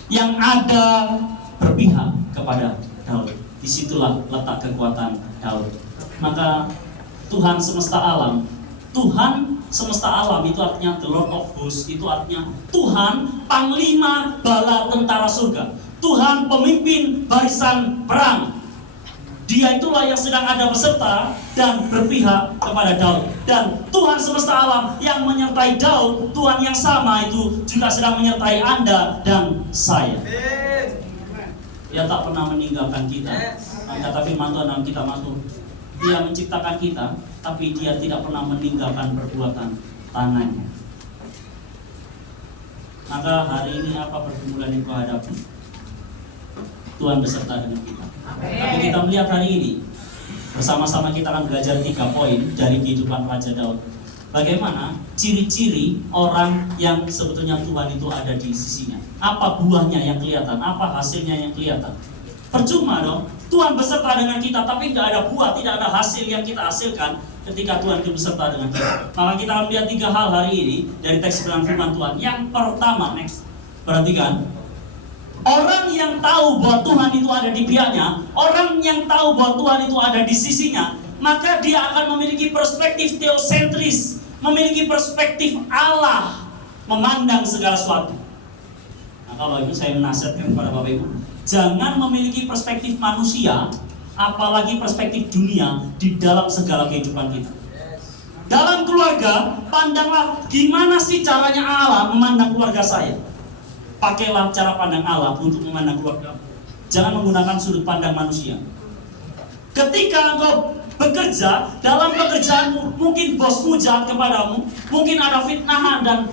yang ada berpihak kepada Daud. Disitulah letak kekuatan Daud. Maka Tuhan semesta alam, Tuhan semesta alam itu artinya the Lord of Hosts, itu artinya Tuhan panglima bala tentara surga, Tuhan pemimpin barisan perang. Dia itulah yang sedang ada beserta dan berpihak kepada Daud. Dan Tuhan semesta alam yang menyertai Daud, Tuhan yang sama itu juga sedang menyertai Anda dan saya. Dia tak pernah meninggalkan kita. Kata firman Tuhan dalam kitab Mazmur, Dia menciptakan kita, tapi Dia tidak pernah meninggalkan perbuatan tangannya. Maka hari ini apa pergumulan yang kau hadapi? Tuhan beserta dengan kita. Tapi kita melihat hari ini, bersama-sama kita akan belajar 3 poin dari kehidupan Raja Daud. Bagaimana ciri-ciri orang yang sebetulnya Tuhan itu ada di sisinya. Apa buahnya yang kelihatan, apa hasilnya yang kelihatan. Percuma dong, Tuhan beserta dengan kita, tapi tidak ada buah, tidak ada hasil yang kita hasilkan ketika Tuhan itu beserta dengan kita. Maka kita akan melihat 3 hal hari ini dari teks firman Tuhan. Yang pertama, next, perhatikan. Orang yang tahu bahwa Tuhan itu ada di pihaknya, orang yang tahu bahwa Tuhan itu ada di sisinya, maka dia akan memiliki perspektif teosentris, memiliki perspektif Allah memandang segala sesuatu. Nah, kalau itu saya menasihatkan kepada Bapak Ibu, jangan memiliki perspektif manusia, apalagi perspektif dunia di dalam segala kehidupan kita. Dalam keluarga, pandanglah gimana sih caranya Allah memandang keluarga saya. Pakailah cara pandang Allah untuk memandang keluarga. Jangan menggunakan sudut pandang manusia. Ketika engkau bekerja, dalam pekerjaanmu, mungkin bosmu jahat kepadamu, mungkin ada fitnahan dan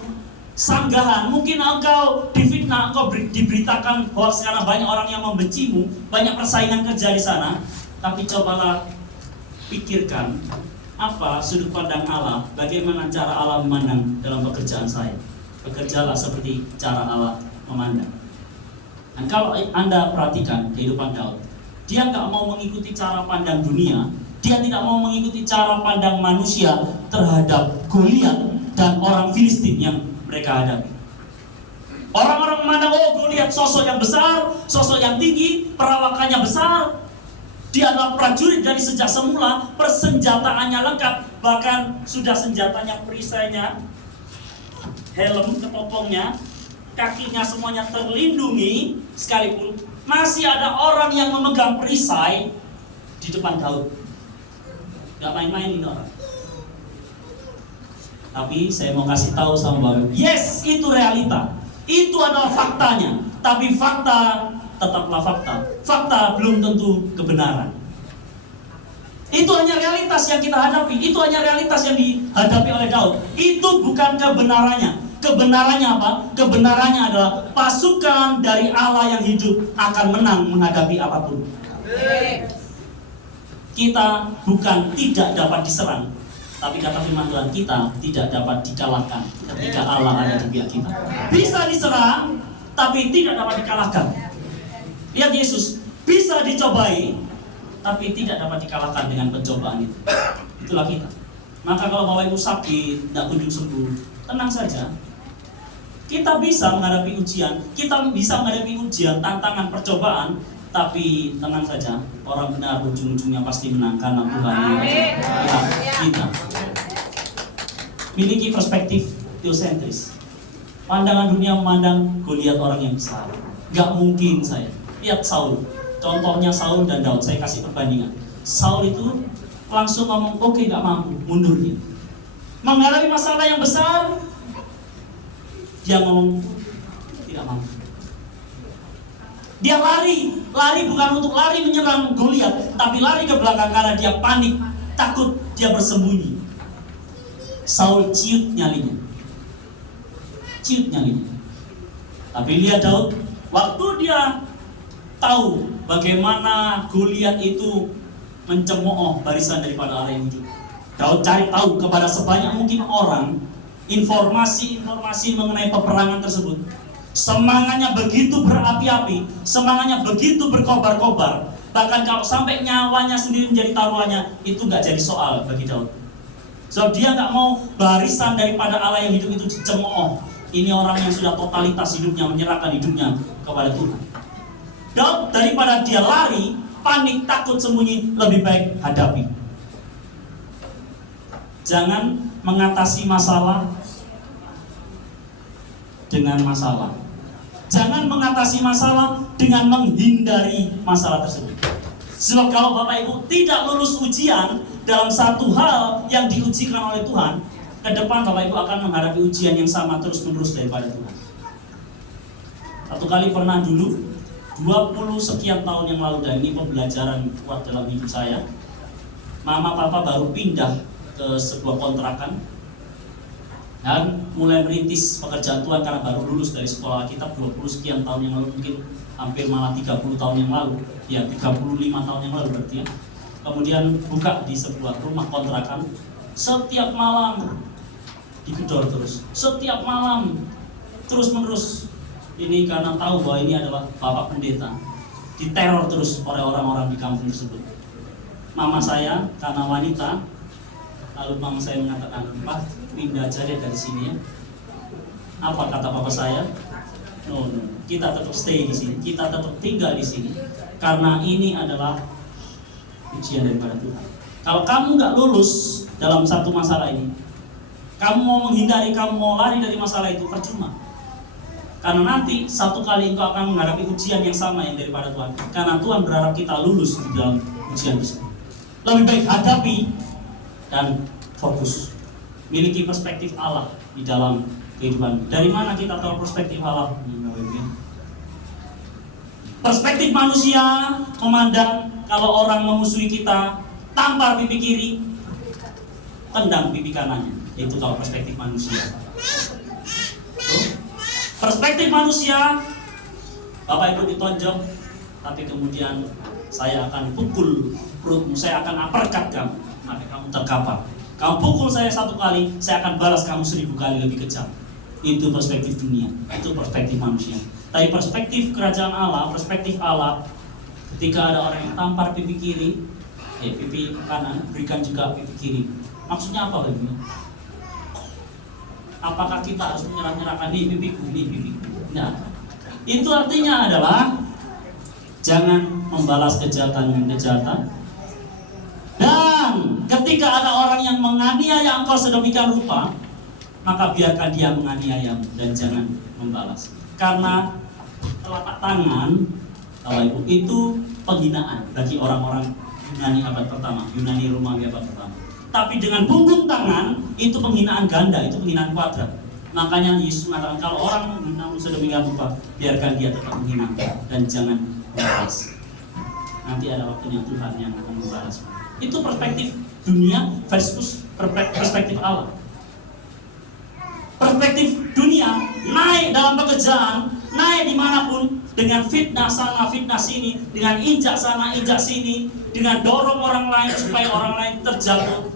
sanggahan, mungkin engkau difitnah, engkau diberitakan bahwa sekarang banyak orang yang membencimu, banyak persaingan kerja di sana. Tapi cobalah pikirkan, apa sudut pandang Allah, bagaimana cara Allah memandang dalam pekerjaan saya. Bekerjalah seperti cara Allah memandang. Dan kalau Anda perhatikan kehidupan Daud, dia nggak mau mengikuti cara pandang dunia, dia tidak mau mengikuti cara pandang manusia terhadap Goliat dan orang Filistin yang mereka hadapi. Orang-orang memandang, oh Goliat sosok yang besar, sosok yang tinggi, perawakannya besar. Dia adalah prajurit dari sejak semula, persenjataannya lengkap, bahkan sudah senjatanya, perisainya, helm, ketopongnya, kakinya semuanya terlindungi, sekalipun masih ada orang yang memegang perisai di depan Daud. Gak main-main ini orang. Tapi saya mau kasih tahu sama Bapak, yes, itu realita. Itu adalah faktanya. Tapi fakta tetaplah fakta. Fakta belum tentu kebenaran. Itu hanya realitas yang kita hadapi. Itu hanya realitas yang dihadapi oleh Daud. Itu bukan kebenarannya. Kebenarannya apa? Kebenarannya adalah pasukan dari Allah yang hidup akan menang menghadapi apapun. Kita bukan tidak dapat diserang, tapi kata firman Tuhan, kita tidak dapat dikalahkan ketika Allah ada di pihak kita. Bisa diserang, tapi tidak dapat dikalahkan. Lihat Yesus, bisa dicobai, tapi tidak dapat dikalahkan dengan pencobaan itu. Itulah kita. Maka kalau Bapak Ibu sakit, tidak kunjung sembuh, tenang saja. Kita bisa menghadapi ujian, kita bisa menghadapi ujian, tantangan, percobaan, tapi tenang saja, orang benar ujung-ujungnya pasti menang karena Tuhan yang kita. Miliki perspektif teosentris. Pandangan dunia memandang Goliat orang yang besar. Gak mungkin saya. Lihat Saul. Contohnya Saul dan Daud, saya kasih perbandingan. Saul itu langsung ngomong, oke, gak mampu, mundur dia. Menghadapi masalah yang besar, dia ngomong, tidak mampu. Dia lari bukan untuk lari menyerang Goliat, tapi lari ke belakang karena dia panik, takut, dia bersembunyi. Saul ciut nyalinya. Tapi lihat Daud, waktu dia tahu bagaimana Goliat itu mencemooh barisan daripada Allah yang hidup, Daud cari tahu kepada sebanyak mungkin orang informasi mengenai peperangan tersebut. Semangatnya begitu berapi-api, semangatnya begitu berkobar-kobar. Bahkan kalau sampai nyawanya sendiri menjadi taruhannya, itu nggak jadi soal bagi Daud. Sebab dia nggak mau barisan daripada Allah yang hidup itu dicemooh. Ini orang yang sudah totalitas hidupnya, menyerahkan hidupnya kepada Tuhan. Daud daripada dia lari, panik, takut, sembunyi, lebih baik hadapi. Jangan mengatasi masalah dengan masalah. Jangan mengatasi masalah dengan menghindari masalah tersebut. Sebab kalau Bapak Ibu tidak lulus ujian dalam satu hal yang diujikan oleh Tuhan, ke depan Bapak Ibu akan menghadapi ujian yang sama terus-menerus daripada Tuhan. Satu kali pernah dulu, 20 sekian tahun yang lalu, dan ini pembelajaran kuat dalam hidup saya. Mama Papa baru pindah ke sebuah kontrakan dan mulai merintis pekerjaan Tuhan karena baru lulus dari sekolah Alkitab 20 sekian tahun yang lalu, mungkin hampir malah 30 tahun yang lalu, ya 35 tahun yang lalu berarti ya. Kemudian buka di sebuah rumah kontrakan, setiap malam digedor terus, setiap malam terus-menerus. Ini karena tahu bahwa ini adalah Bapak Pendeta, diteror terus oleh orang-orang di kampung tersebut. Mama saya karena wanita, lalu mama saya mengatakan, Pak, pindah aja deh dari sini ya. Apa kata papa saya? No, kita tetap stay di sini, kita tetap tinggal di sini, karena ini adalah ujian daripada Tuhan. Kalau kamu nggak lulus dalam satu masalah ini, kamu mau menghindari, kamu mau lari dari masalah itu, percuma. Karena nanti satu kali engkau akan menghadapi ujian yang sama yang daripada Tuhan. Karena Tuhan berharap kita lulus di dalam ujian tersebut. Lebih baik hadapi dan fokus. Miliki perspektif Allah di dalam kehidupan. Dari mana kita tahu perspektif Allah? Perspektif manusia memandang kalau orang memusuhi kita, tampar pipi kiri, tendang pipi kanannya. Itu kalau perspektif manusia. Perspektif manusia, Bapak Ibu ditonjok, tapi kemudian saya akan pukul perutmu, saya akan uppercut kamu, maka kamu terkapar. Kamu pukul saya 1 kali, saya akan balas kamu 1000 kali lebih kejam. Itu perspektif dunia, itu perspektif manusia. Tapi perspektif kerajaan Allah, perspektif Allah, ketika ada orang yang tampar pipi kiri, pipi kanan, berikan juga pipi kiri. Maksudnya apa lagi? Apakah kita harus menyerah-nyerahkan di pipiku? Nah, itu artinya adalah jangan membalas kejahatan dengan kejahatan. Dan ketika ada orang yang menganiaya engkau sedemikian rupa, maka biarkan dia menganiayamu dan jangan membalas. Karena telapak tangan, Bapak Ibu, itu penghinaan bagi orang-orang Yunani abad pertama, Yunani Romawi abad pertama. tapi dengan punggung tangan, itu penghinaan ganda, itu penghinaan kuadrat. Makanya Yesus mengatakan, kalau orang menghinamu sedemikian rupa, biarkan dia tetap menghina dan jangan membalas. Nanti ada waktunya Tuhan yang akan membalas. Itu perspektif dunia versus perspektif Allah. Perspektif dunia naik dalam pekerjaan, naik dimanapun, dengan fitnah sana, fitnah sini, dengan injak sana, injak sini, dengan dorong orang lain supaya orang lain terjatuh,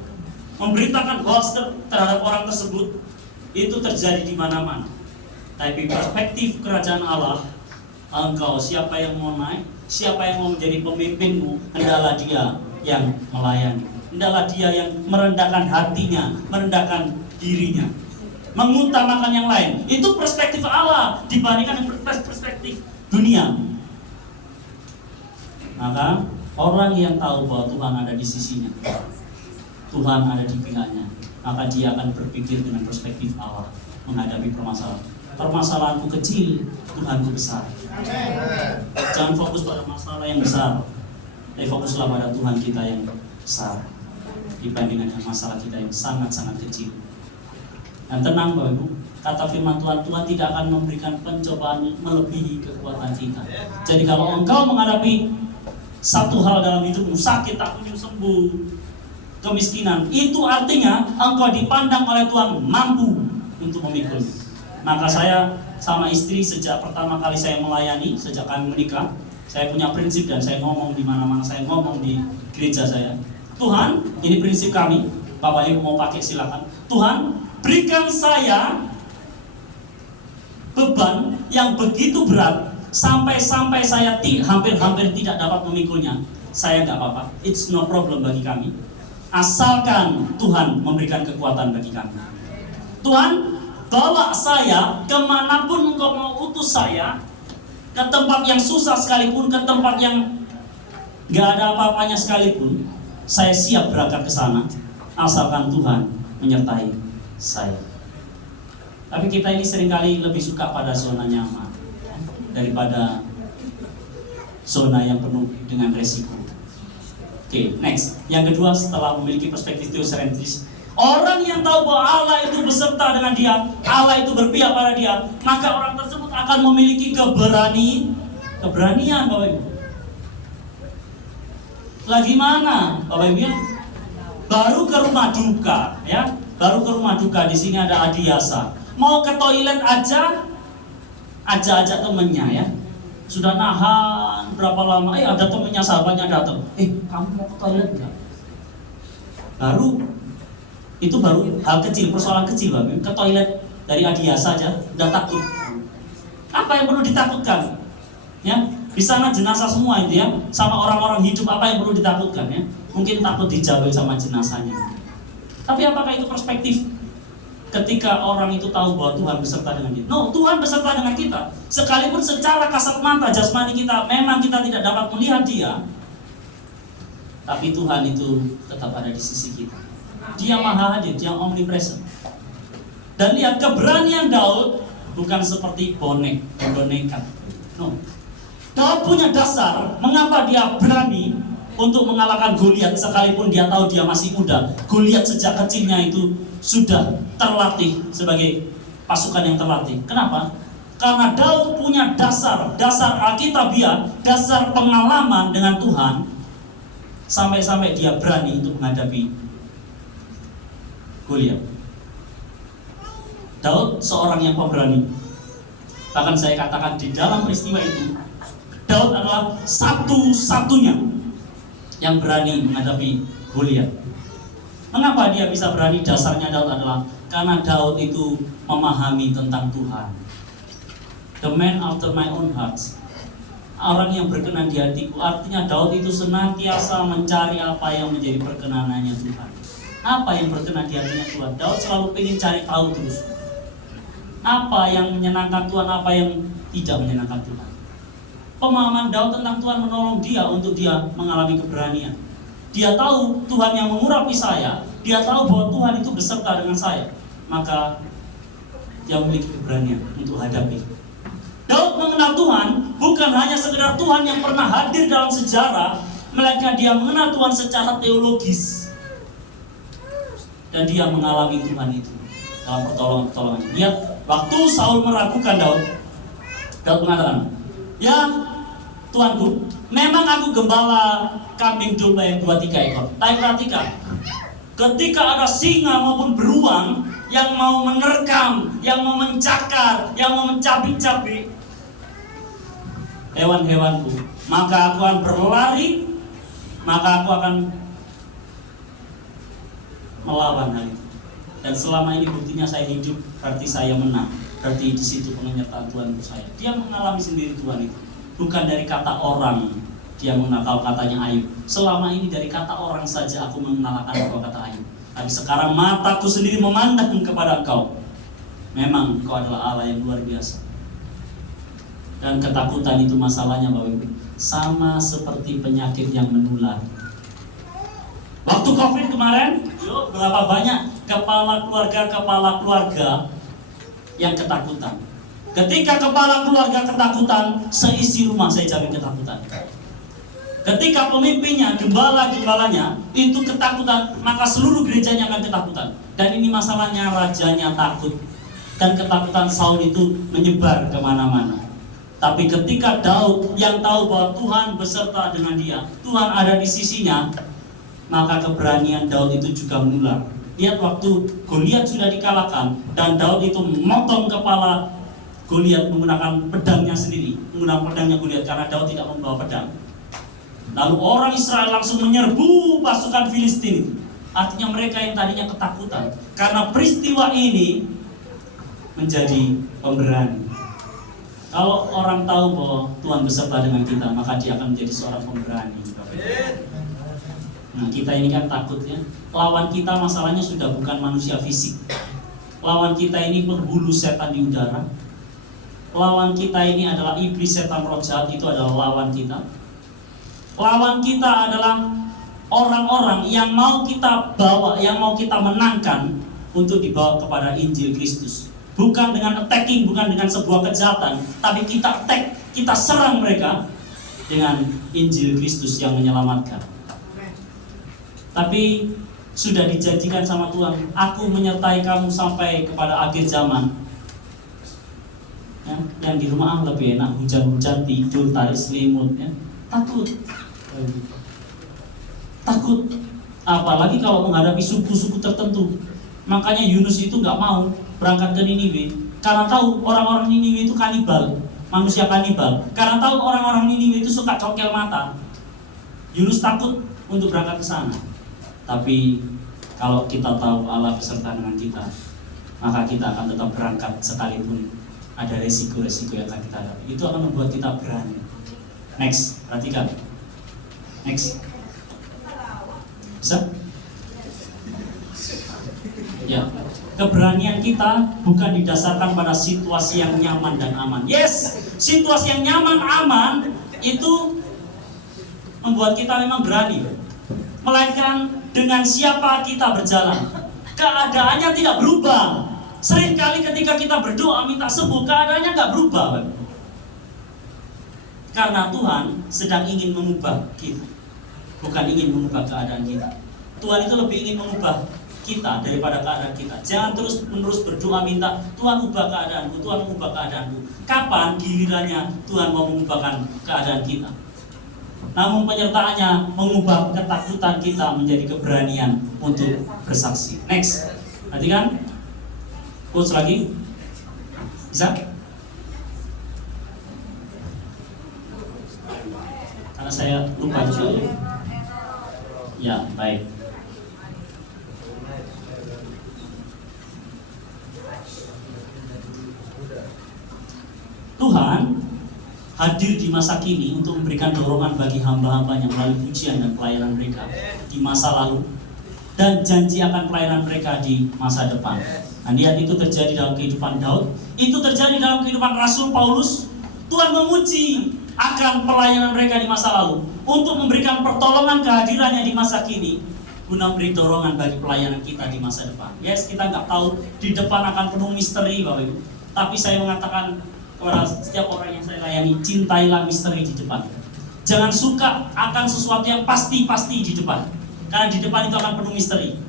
memberitakan hoax terhadap orang tersebut. Itu terjadi di mana-mana. Tapi perspektif kerajaan Allah, engkau siapa yang mau naik, siapa yang mau menjadi pemimpinmu, hendaklah dia yang melayani, hendaklah dia yang merendahkan hatinya, merendahkan dirinya, mengutamakan yang lain. Itu perspektif Allah dibandingkan dengan perspektif dunia. Maka orang yang tahu bahwa Tuhan ada di sisinya, Tuhan ada di pihaknya, maka dia akan berpikir dengan perspektif Allah menghadapi permasalahan. Permasalahanku kecil, Tuhanku besar. Jangan fokus pada masalah yang besar, tapi fokuslah pada Tuhan kita yang besar dibandingkan dengan masalah kita yang sangat-sangat kecil. Dan tenang Bapak Ibu, kata firman Tuhan, Tuhan tidak akan memberikan pencobaan melebihi kekuatan kita. Jadi kalau engkau menghadapi satu hal dalam hidupmu, sakit, tak kunjung sembuh, kemiskinan, itu artinya engkau dipandang oleh Tuhan mampu untuk memikulnya. Maka saya sama istri sejak pertama kali saya melayani, sejak kami menikah, saya punya prinsip dan saya ngomong di mana-mana, saya ngomong di gereja saya. Tuhan, ini prinsip kami, Bapak Ibu mau pakai silakan. Tuhan, berikan saya beban yang begitu berat sampai saya hampir tidak dapat memikulnya. Saya nggak apa-apa, it's no problem bagi kami. Asalkan Tuhan memberikan kekuatan bagi kami. Tuhan, bawa saya kemanapun Engkau mau utus saya, ke tempat yang susah sekalipun, ke tempat yang gak ada apa-apanya sekalipun, saya siap berangkat ke sana, asalkan Tuhan menyertai saya. Tapi kita ini seringkali lebih suka pada zona nyaman daripada zona yang penuh dengan resiko. Oke, next. Yang kedua, setelah memiliki perspektif teosentris, orang yang tahu bahwa Allah itu beserta dengan dia, Allah itu berpihak pada dia, maka orang tersebut akan memiliki keberanian, Bapak Ibu. Lagi mana, Bapak Ibu? Baru ke rumah duka, ya. Baru ke rumah duka, di sini ada Adiasa. Mau ke toilet aja temennya, ya. Sudah nahan berapa lama? Ada temennya, sahabatnya datang. Kamu mau ke toilet enggak? Itu baru hal kecil, persoalan kecil, Bapak. Ke toilet dari Adiasa saja udah takut. Apa yang perlu ditakutkan? Ya, di sana jenazah semua itu ya, sama orang-orang hidup, apa yang perlu ditakutkan ya? Mungkin takut dijauhi sama jenazahnya. Tapi apakah itu perspektif ketika orang itu tahu bahwa Tuhan beserta dengan dia? No, Tuhan beserta dengan kita. Sekalipun secara kasat mata jasmani kita memang kita tidak dapat melihat dia, tapi Tuhan itu tetap ada di sisi kita. Dia maha hadir, dia omnipresent. Dan lihat keberanian Daud bukan seperti boneka. No. Daud punya dasar mengapa dia berani untuk mengalahkan Goliat sekalipun dia tahu dia masih muda. Goliat sejak kecilnya itu sudah terlatih sebagai pasukan yang terlatih. Kenapa? Karena Daud punya dasar alkitabiah, dasar pengalaman dengan Tuhan, sampai-sampai dia berani untuk menghadapi Goliat. Daud seorang yang pemberani. Bahkan saya katakan di dalam peristiwa itu, Daud adalah satu-satunya yang berani menghadapi Goliat. Mengapa dia bisa berani? Dasarnya Daud adalah karena Daud itu memahami tentang Tuhan. The man after my own heart. Orang yang berkenan di hatiku. Artinya Daud itu senantiasa mencari apa yang menjadi perkenanannya Tuhan. Apa yang berkenan di hatinya Tuhan? Daud selalu ingin cari tahu terus. Apa yang menyenangkan Tuhan, apa yang tidak menyenangkan Tuhan. Pemahaman Daud tentang Tuhan menolong dia untuk dia mengalami keberanian. Dia tahu Tuhan yang mengurapi saya, dia tahu bahwa Tuhan itu beserta dengan saya. Maka dia memiliki keberanian untuk hadapi. Daud mengenal Tuhan bukan hanya sekedar Tuhan yang pernah hadir dalam sejarah, melainkan dia mengenal Tuhan secara teologis. dan dia mengalami Tuhan itu dalam pertolongan. Lihat, waktu Saul meragukan Daud mengatakan, ya Tuanku, memang aku gembala kambing domba yang 2-3 ekor. Tapi perhatikan, ketika ada singa maupun beruang yang mau menerkam, yang mau mencakar, yang mau mencabik-cabik hewan-hewanku, maka aku akan berlari, maka aku akan melawan hal itu. Dan selama ini buktinya saya hidup, berarti saya menang. Berarti di situ penyertaan Tuhan untuk saya. Dia mengalami sendiri Tuhan itu, bukan dari kata orang. Dia mengenal katanya Ayub. Selama ini dari kata orang saja aku mengenalkan kata Ayub. Tapi sekarang mataku sendiri memandang kepada Engkau. Memang Engkau adalah Allah yang luar biasa. Dan ketakutan itu masalahnya Bapak Ibu, sama seperti penyakit yang menular. Waktu COVID kemarin, berapa banyak kepala keluarga yang ketakutan. Ketika kepala keluarga ketakutan, seisi rumah saya jamin ketakutan. Ketika pemimpinnya, gembala-gembalanya itu ketakutan, maka seluruh gerejanya akan ketakutan. Dan ini masalahnya, rajanya takut. Dan ketakutan Saul itu menyebar kemana-mana. Tapi ketika Daud yang tahu bahwa Tuhan beserta dengan dia, Tuhan ada di sisinya, maka keberanian Daud itu juga menular. Lihat waktu Goliat sudah dikalahkan dan Daud itu memotong kepala Goliat menggunakan pedangnya sendiri, menggunakan pedangnya Goliat karena Daud tidak membawa pedang. Lalu orang Israel langsung menyerbu pasukan Filistin itu. Artinya mereka yang tadinya ketakutan karena peristiwa ini menjadi pemberani. Kalau orang tahu bahwa Tuhan beserta dengan kita, maka dia akan menjadi seorang pemberani. Nah, kita ini kan takut ya. Lawan kita masalahnya sudah bukan manusia fisik. Lawan kita ini penghulu setan di udara. Lawan kita ini adalah iblis, setan roh jahat, itu adalah lawan kita. Lawan kita adalah orang-orang yang mau kita bawa, yang mau kita menangkan untuk dibawa kepada Injil Kristus. Bukan dengan attacking, bukan dengan sebuah kejahatan, tapi kita attack, kita serang mereka dengan Injil Kristus yang menyelamatkan. Tapi sudah dijanjikan sama Tuhan, aku menyertai kamu sampai kepada akhir zaman. Ya, yang di rumah lebih enak, hujan-hujan, tidur, tarik selimut. Ya. Takut. Apalagi kalau menghadapi suku-suku tertentu. Makanya Yunus itu nggak mau berangkat ke Niniwe karena tahu orang-orang Niniwe itu kanibal, manusia kanibal. Karena tahu orang-orang Niniwe itu suka cokel mata. Yunus takut untuk berangkat ke sana. Tapi kalau kita tahu Allah beserta dengan kita, maka kita akan tetap berangkat sekalipun ada resiko-resiko yang akan kita hadapi. Itu akan membuat kita berani. Next, perhatikan. Next. Bisa? Ya, keberanian kita bukan didasarkan pada situasi yang nyaman dan aman. Yes, situasi yang nyaman, aman itu membuat kita memang berani. Melainkan dengan siapa kita berjalan. Keadaannya tidak berubah. Seringkali ketika kita berdoa minta sembuh, keadaannya nggak berubah. Karena Tuhan sedang ingin mengubah kita, bukan ingin mengubah keadaan kita. Tuhan itu lebih ingin mengubah kita daripada keadaan kita. Jangan terus-menerus berdoa minta Tuhan ubah keadaanku, Tuhan ubah keadaanku. Kapan gilirannya Tuhan mau mengubahkan keadaan kita? Namun penyertaannya mengubah ketakutan kita menjadi keberanian untuk bersaksi. Next, perhatikan. Quotes lagi. Bisa? Karena saya lupa juga. Ya, baik. Tuhan hadir di masa kini untuk memberikan dorongan bagi hamba-hambanya melalui pujian dan pelayanan mereka di masa lalu dan janji akan pelayanan mereka di masa depan. Nah, lihat itu terjadi dalam kehidupan Daud, itu terjadi dalam kehidupan Rasul Paulus. Tuhan memuji akan pelayanan mereka di masa lalu untuk memberikan pertolongan kehadirannya di masa kini guna memberi dorongan bagi pelayanan kita di masa depan. Yes, kita nggak tahu di depan akan penuh misteri, Bapak Ibu. Tapi saya mengatakan kepada setiap orang yang saya layani, cintailah misteri di depan. Jangan suka akan sesuatu yang pasti-pasti di depan, karena di depan itu akan penuh misteri.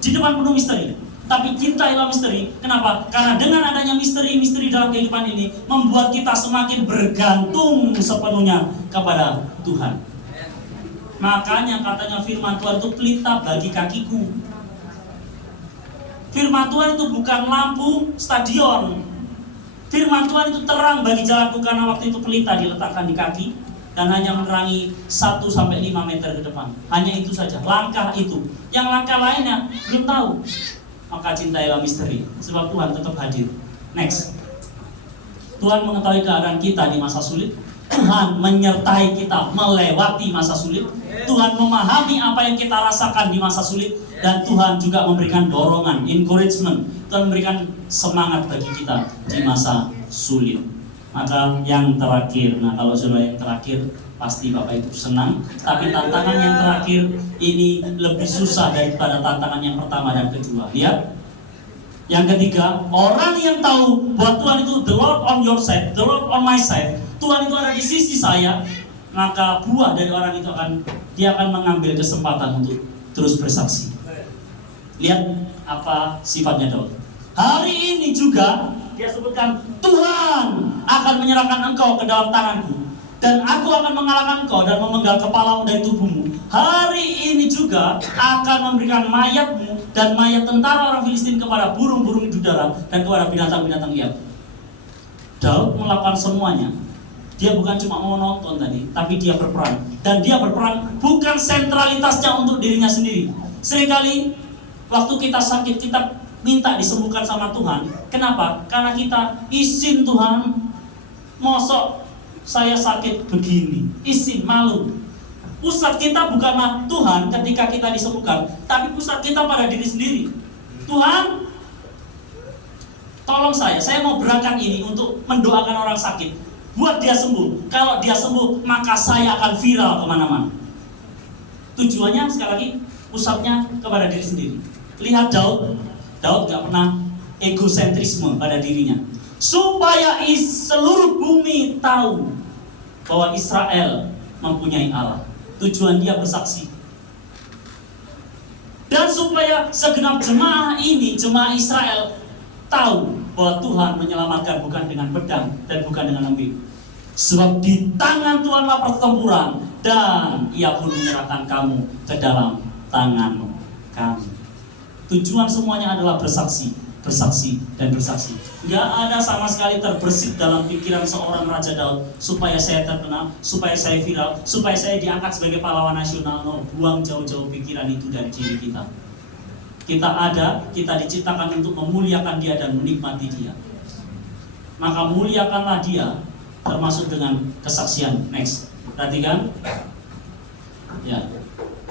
Di depan penuh misteri. Tapi cintailah misteri. Kenapa? Karena dengan adanya misteri-misteri dalam kehidupan ini membuat kita semakin bergantung sepenuhnya kepada Tuhan. Makanya katanya firman Tuhan itu pelita bagi kakiku. Firman Tuhan itu bukan lampu stadion. Firman Tuhan itu terang bagi jalanku, karena waktu itu pelita diletakkan di kaki dan hanya menerangi 1-5 meter ke depan. Hanya itu saja, langkah itu. Yang langkah lainnya belum tahu. Maka cintailah misteri, sebab Tuhan tetap hadir. Next. Tuhan mengetahui keadaan kita di masa sulit. Tuhan menyertai kita melewati masa sulit. Tuhan memahami apa yang kita rasakan di masa sulit. Dan Tuhan juga memberikan dorongan, encouragement. Tuhan memberikan semangat bagi kita di masa sulit. Maka yang terakhir, nah kalau sudah yang terakhir pasti Bapak Ibu senang. Tapi tantangan yang terakhir ini lebih susah daripada tantangan yang pertama dan kedua. Lihat. Yang ketiga, orang yang tahu bahwa Tuhan itu the Lord on your side, the Lord on my side, Tuhan itu ada di sisi saya, maka buah dari orang itu dia akan mengambil kesempatan untuk terus bersaksi. Lihat apa sifatnya Daud. Hari ini juga dia sebutkan, Tuhan akan menyerahkan engkau ke dalam tanganku, dan aku akan mengalahkan engkau dan memenggal kepalamu dari tubuhmu. Hari ini juga akan memberikan mayatmu dan mayat tentara orang Filistin kepada burung-burung di udara dan kepada binatang-binatang liar. Daud melakukan semuanya. Dia bukan cuma mau nonton tadi, tapi dia berperang. Dan dia berperang bukan sentralitasnya untuk dirinya sendiri. Seringkali waktu kita sakit, kita minta disembuhkan sama Tuhan. Kenapa? Karena kita izin Tuhan, mosok saya sakit begini, izin, malu. Pusat kita bukanlah Tuhan ketika kita disembuhkan, tapi pusat kita pada diri sendiri. Tuhan, tolong saya mau berangkat ini untuk mendoakan orang sakit, buat dia sembuh. Kalau dia sembuh, maka saya akan viral kemana-mana. Tujuannya sekali lagi, pusatnya kepada diri sendiri. Lihat Daud gak pernah egosentrisme pada dirinya. Supaya seluruh bumi tahu bahwa Israel mempunyai Allah. Tujuan dia bersaksi. Dan supaya segenap jemaah ini, jemaah Israel, tahu bahwa Tuhan menyelamatkan bukan dengan pedang dan bukan dengan lembu. Sebab di tangan Tuhanlah pertempuran, dan Ia pun menyerahkan kamu ke dalam tangan kami. Tujuan semuanya adalah bersaksi, bersaksi, dan bersaksi. Gak ada sama sekali terbersit dalam pikiran seorang Raja Daud supaya saya terkenal, supaya saya viral, supaya saya diangkat sebagai pahlawan nasional. No, buang jauh-jauh pikiran itu dari diri kita. Kita ada, kita diciptakan untuk memuliakan Dia dan menikmati Dia. Maka muliakanlah Dia, termasuk dengan kesaksian. Next, perhatikan. Ya,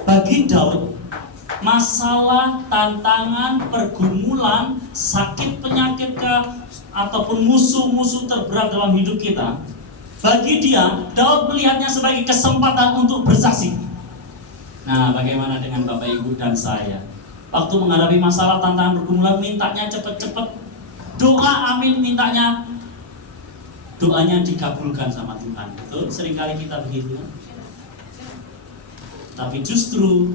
bagi Daud, masalah, tantangan, pergumulan, sakit, penyakit ataupun musuh-musuh terberat dalam hidup kita, bagi dia, Daud melihatnya sebagai kesempatan untuk bersaksi. Nah, bagaimana dengan Bapak Ibu dan saya? Waktu menghadapi masalah, tantangan, pergumulan, mintanya cepet-cepet, doa amin, doanya dikabulkan sama Tuhan. Betul? Seringkali kita begitu. Tapi justru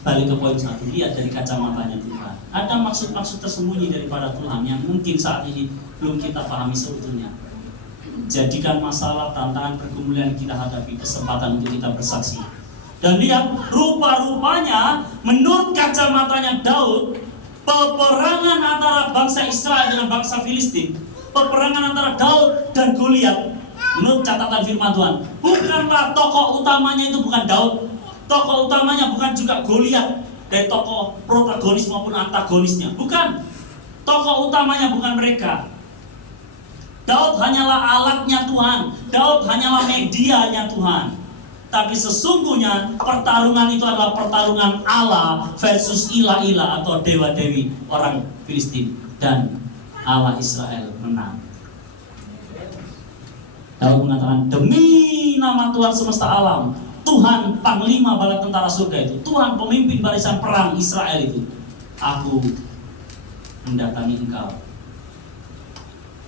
balik ke poin satu, lihat dari kacamatanya Tuhan. Ada maksud-maksud tersembunyi daripada Tuhan yang mungkin saat ini belum kita pahami seutuhnya. Jadikan masalah, tantangan, pergumulan yang kita hadapi kesempatan untuk kita bersaksi. Dan lihat, rupa-rupanya menurut kacamatanya Daud, peperangan antara bangsa Israel dengan bangsa Filistin, peperangan antara Daud dan Goliat, menurut catatan firman Tuhan, bukanlah tokoh utamanya itu bukan Daud. Tokoh utamanya bukan juga Goliat, dari tokoh protagonis maupun antagonisnya. Bukan. Tokoh utamanya bukan mereka. Daud hanyalah alatnya Tuhan. Daud hanyalah medianya Tuhan. Tapi sesungguhnya pertarungan itu adalah pertarungan Allah versus ilah-ilah atau dewa-dewi orang Filistin. Dan Allah Israel menang. Daud mengatakan, demi nama Tuhan semesta alam, Tuhan panglima bala tentara surga itu, Tuhan pemimpin barisan perang Israel itu, aku mendatangi engkau.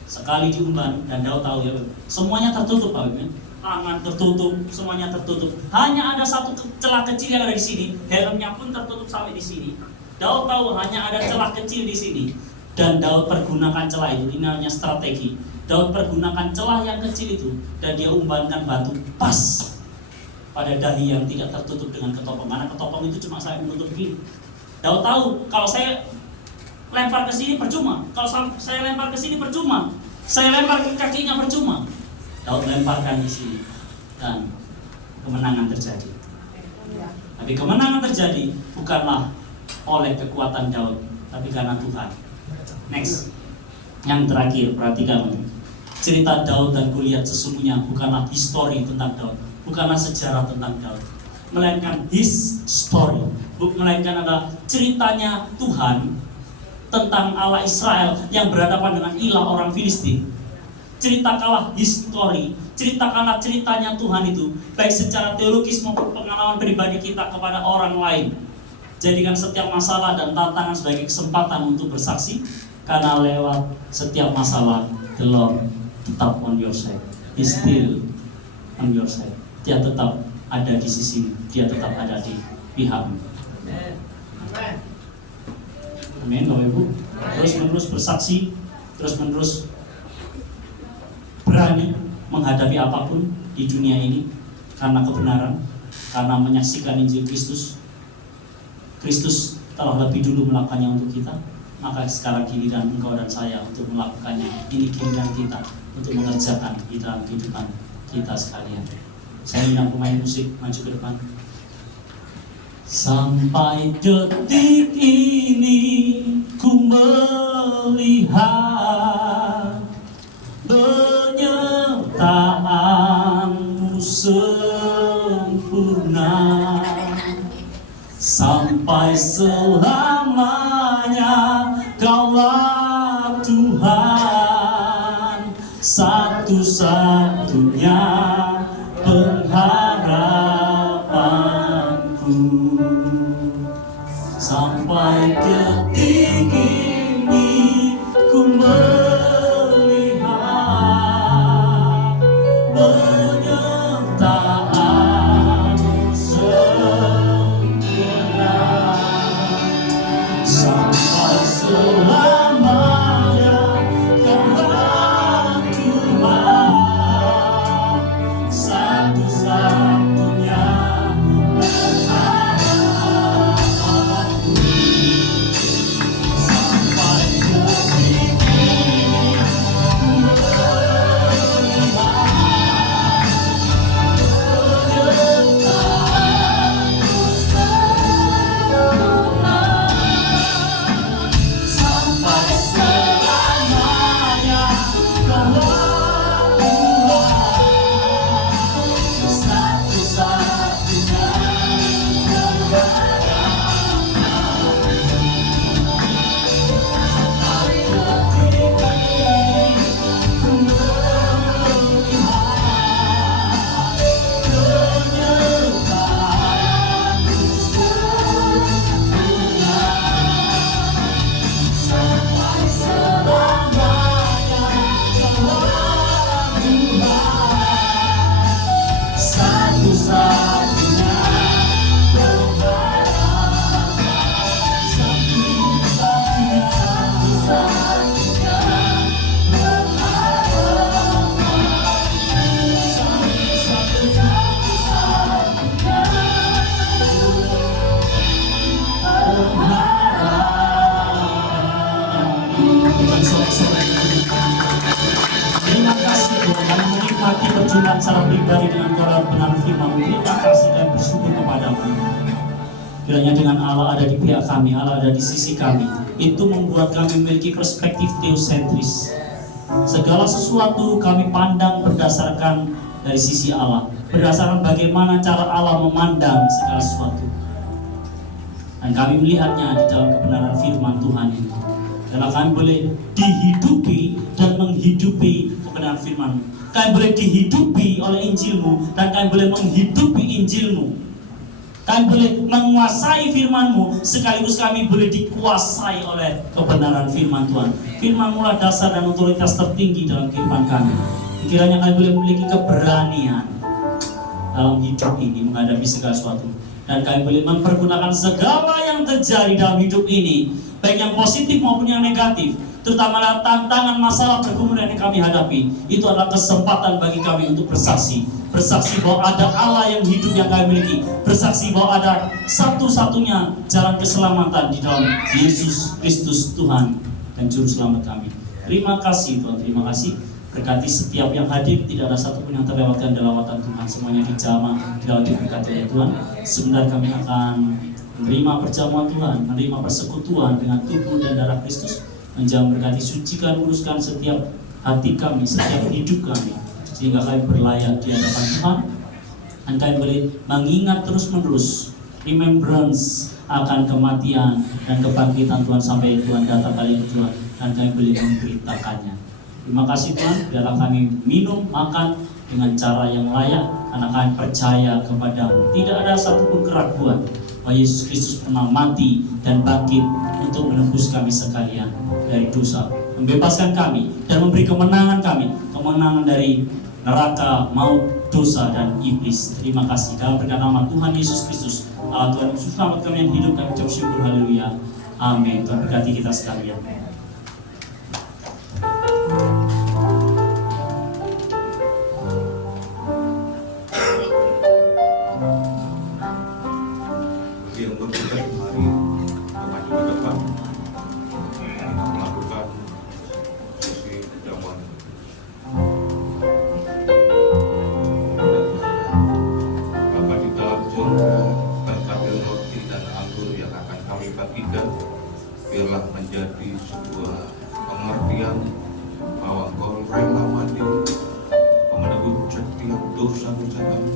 Sekali diumban, dan Daud tahu ya, semuanya tertutup Pak Ibu. Tangan tertutup, semuanya tertutup. Hanya ada satu celah kecil yang ada di sini, helmnya pun tertutup sampai di sini. Daud tahu hanya ada celah kecil di sini, dan Daud pergunakan celah itu. Ini namanya strategi. Daud pergunakan celah yang kecil itu, dan dia umbankan batu pas pada dahi yang tidak tertutup dengan ketopong. Karena ketopong itu cuma saya menutup gini. Daud tahu kalau saya lempar ke sini percuma, kalau saya lempar ke sini percuma, saya lempar ke kakinya percuma. Daud lemparkan di sini, dan kemenangan terjadi. Tapi kemenangan terjadi bukanlah oleh kekuatan Daud, tapi karena Tuhan. Next, yang terakhir, perhatikan cerita Daud dan Goliat sesungguhnya bukanlah histori tentang Daud, bukanlah sejarah tentang Daud, melainkan his story, melainkan adalah ceritanya Tuhan tentang Allah Israel yang berhadapan dengan ilah orang Filistin. Ceritakanlah histori, ceritakanlah ceritanya Tuhan itu, baik secara teologis maupun pengalaman pribadi kita kepada orang lain. Jadikan setiap masalah dan tantangan sebagai kesempatan untuk bersaksi, karena lewat setiap masalah, the Lord tetap on your side. He's still on your side. Dia tetap ada di sisi, dia tetap ada di pihakmu. Amin, Bapak Ibu. Terus-menerus bersaksi, terus-menerus berani menghadapi apapun di dunia ini karena kebenaran, karena menyaksikan Injil Kristus. Kristus telah lebih dulu melakukannya untuk kita, maka sekarang giliran engkau dan saya untuk melakukannya. Ini giliran kita untuk mengerjakan di dalam kehidupan kita sekalian. Saya minta pemain musik maju ke depan. Sampai detik ini ku melihat penyertaanmu sempurna. Sampai selamanya Kaulah Tuhan, satu-satunya pengharapanku. Sampai detik ini ku melihat penyertaan sempurna. Sampai selamanya Kaulah Tuhan, satu-satunya pengharapanku. Sampai detik ini ku melihat penyertaanmu sempurna. Sampai selamanya Kaulah Tuhan, satu-satunya sampai detik ini ku melihat penyertaanmu sempurna. Sampai selamanya Kaulah Tuhan, satu-satunya pengharapan. Satu-satunya Tuhan, sorak-sorai. Terima kasih Tuhan, kami menikmati perjumpaan secara pribadi dengan Kau benar firman. Terima kasih dan bersyukur kepadamu. Kiranya dengan Allah ada di pihak kami, Allah ada di sisi kami, itu membuat kami memiliki perspektif teosentris. Segala sesuatu kami pandang berdasarkan dari sisi Allah, berdasarkan bagaimana cara Allah memandang segala sesuatu. Dan kami melihatnya di dalam kebenaran firman Tuhan ini. Karena kami boleh dihidupi dan menghidupi kebenaran firman-Mu. Kami boleh dihidupi oleh Injil-Mu, dan kami boleh menghidupi Injil-Mu. Kami boleh menguasai firman-Mu, sekaligus kami boleh dikuasai oleh kebenaran firman Tuhan. Firman-Mu lah dasar dan otoritas tertinggi dalam kehidupan kami. Kiranya kami boleh memiliki keberanian dalam hidup ini menghadapi segala sesuatu. Dan kami boleh mempergunakan segala yang terjadi dalam hidup ini, baik yang positif maupun yang negatif, terutama dalam tantangan masalah pergumulan yang kami hadapi. Itu adalah kesempatan bagi kami untuk bersaksi bahwa ada Allah yang hidup yang kami miliki, bersaksi bahwa ada satu-satunya jalan keselamatan di dalam Yesus Kristus Tuhan dan Juru Selamat kami. Terima kasih Tuhan, terima kasih. Berkati setiap yang hadir, tidak ada satupun yang terlewatkan dalam lawatan Tuhan. Semuanya dijamah, diberkati oleh Tuhan. Sebentar kami akan menerima perjamuan Tuhan, menerima persekutuan dengan tubuh dan darah Kristus. Menjam berkati, sucikan, kuduskan setiap hati kami, setiap hidup kami, sehingga kami berlayak di hadapan Tuhan. Dan kami boleh mengingat terus-menerus, remembrance akan kematian dan kebangkitan Tuhan sampai Tuhan datang kali kedua, dan kami boleh memberitakannya. Terima kasih Tuhan, biarlah kami minum, makan dengan cara yang layak, karena kami percaya kepada-Mu. Tidak ada satupun keraguan bahwa Yesus Kristus pernah mati dan bangkit untuk menebus kami sekalian dari dosa, membebaskan kami dan memberi kemenangan kami, kemenangan dari neraka, maut, dosa, dan iblis. Terima kasih. Dalam berkat nama Tuhan Yesus Kristus, Allah Tuhan Yesus Selamat kami yang hidup, kami ucap syukur, haleluya, amin. Tuhan berkati kita sekalian. Biarlah menjadi sebuah pengertian bahwa Engkau rela mati menebus setiap dosa-dosa kami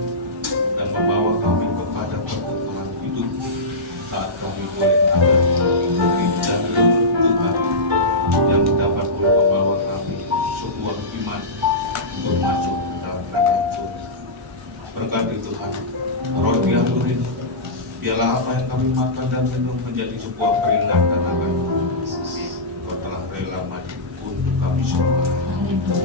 dan membawa kami kepada perkembangan hidup saat kami boleh ada di jalur Tuhan yang dapat membawa kami sebuah iman untuk masuk ke dalam kerajaan surga. Berkati Tuhan, roti atur ini, biarlah apa yang kami makan dan minum menjadi sebuah peringatan akan Kau telah rela mati untuk kami semua.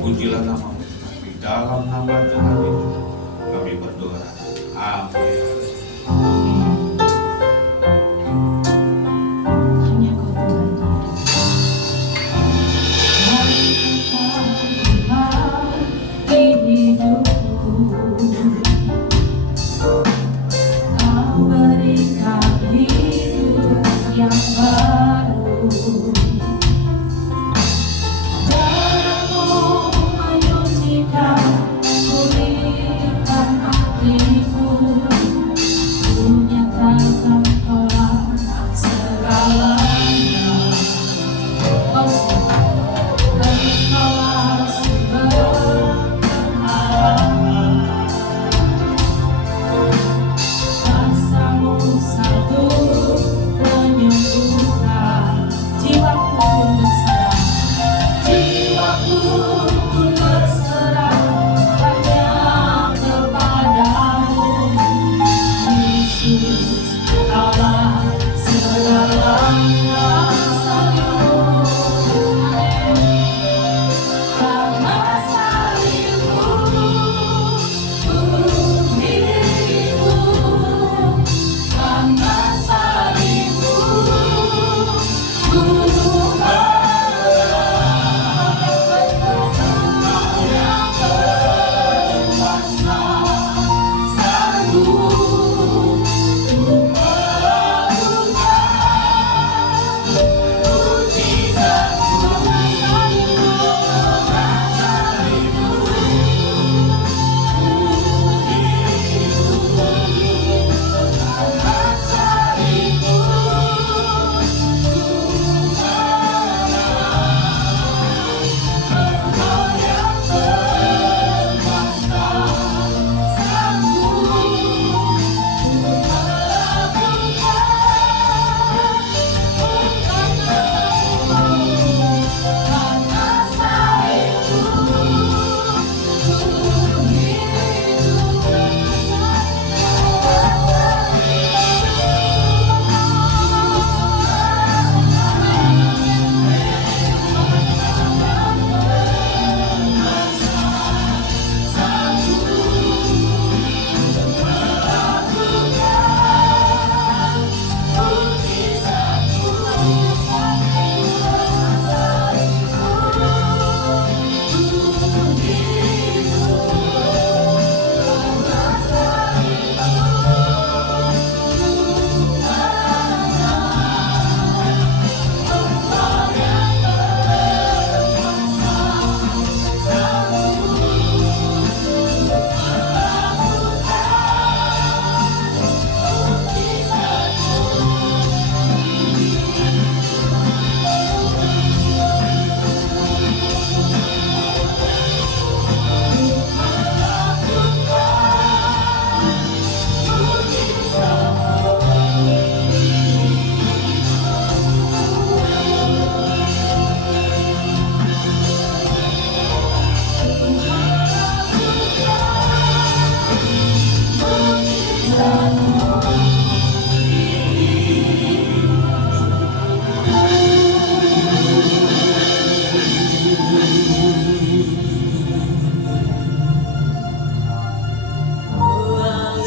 Pujilah nama-Mu di dalam nama Tuhan Yesus kami berdoa. Amin. Hanya Kau Tuhan. Di hidupku Kau berikan hidup yang baru. Darah-Mu menyucikan, pulihkan hatiku. Ku nyatakan Kaulah segalanya. Engkaulah sumber pengharapan. Kuasa-Mu satu menyembuhkan jiwa.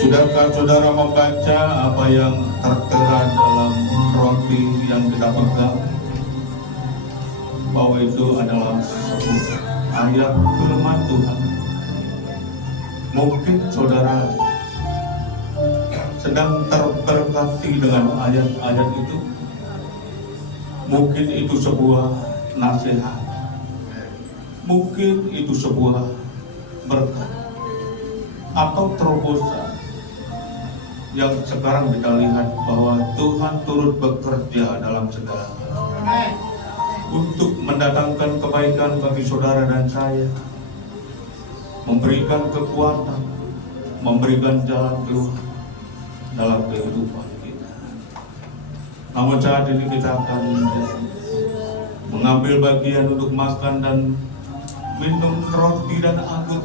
Sudahkah saudara membaca apa yang tertera dalam roti yang kita pegang? Bahwa itu adalah sebuah ayat firman Tuhan. Mungkin saudara sedang terberkati dengan ayat-ayat itu. Mungkin itu sebuah nasihat. Mungkin itu sebuah berkat atau terobosan yang sekarang kita lihat bahwa Tuhan turut bekerja dalam segala hal untuk mendatangkan kebaikan bagi saudara dan saya, memberikan kekuatan, memberikan jalan keluar dalam kehidupan kita. Namun saat ini kita akan mengambil bagian untuk makan dan minum roti dan anggur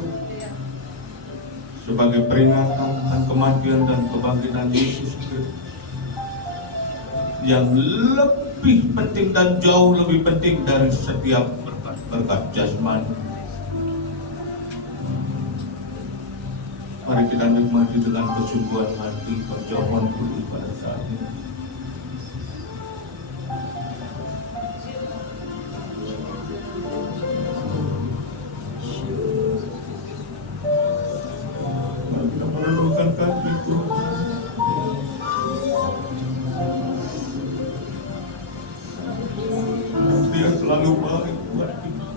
sebagai peringatan dan kematian dan kebangkitan Yesus Kristus yang lebih penting dan jauh lebih penting dari setiap berkat jasmani. Mari kita nikmati dengan kesungguhan hati perjamuan kudus pada saat ini. Mari kita merenungkan kasih Tuhan. Dia selalu baik buat kita.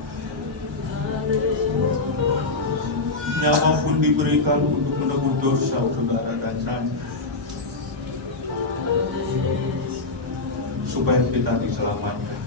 Nyawa pun diberikan untuk menebus dosa saudara dan saya, supaya kita diselamatkan.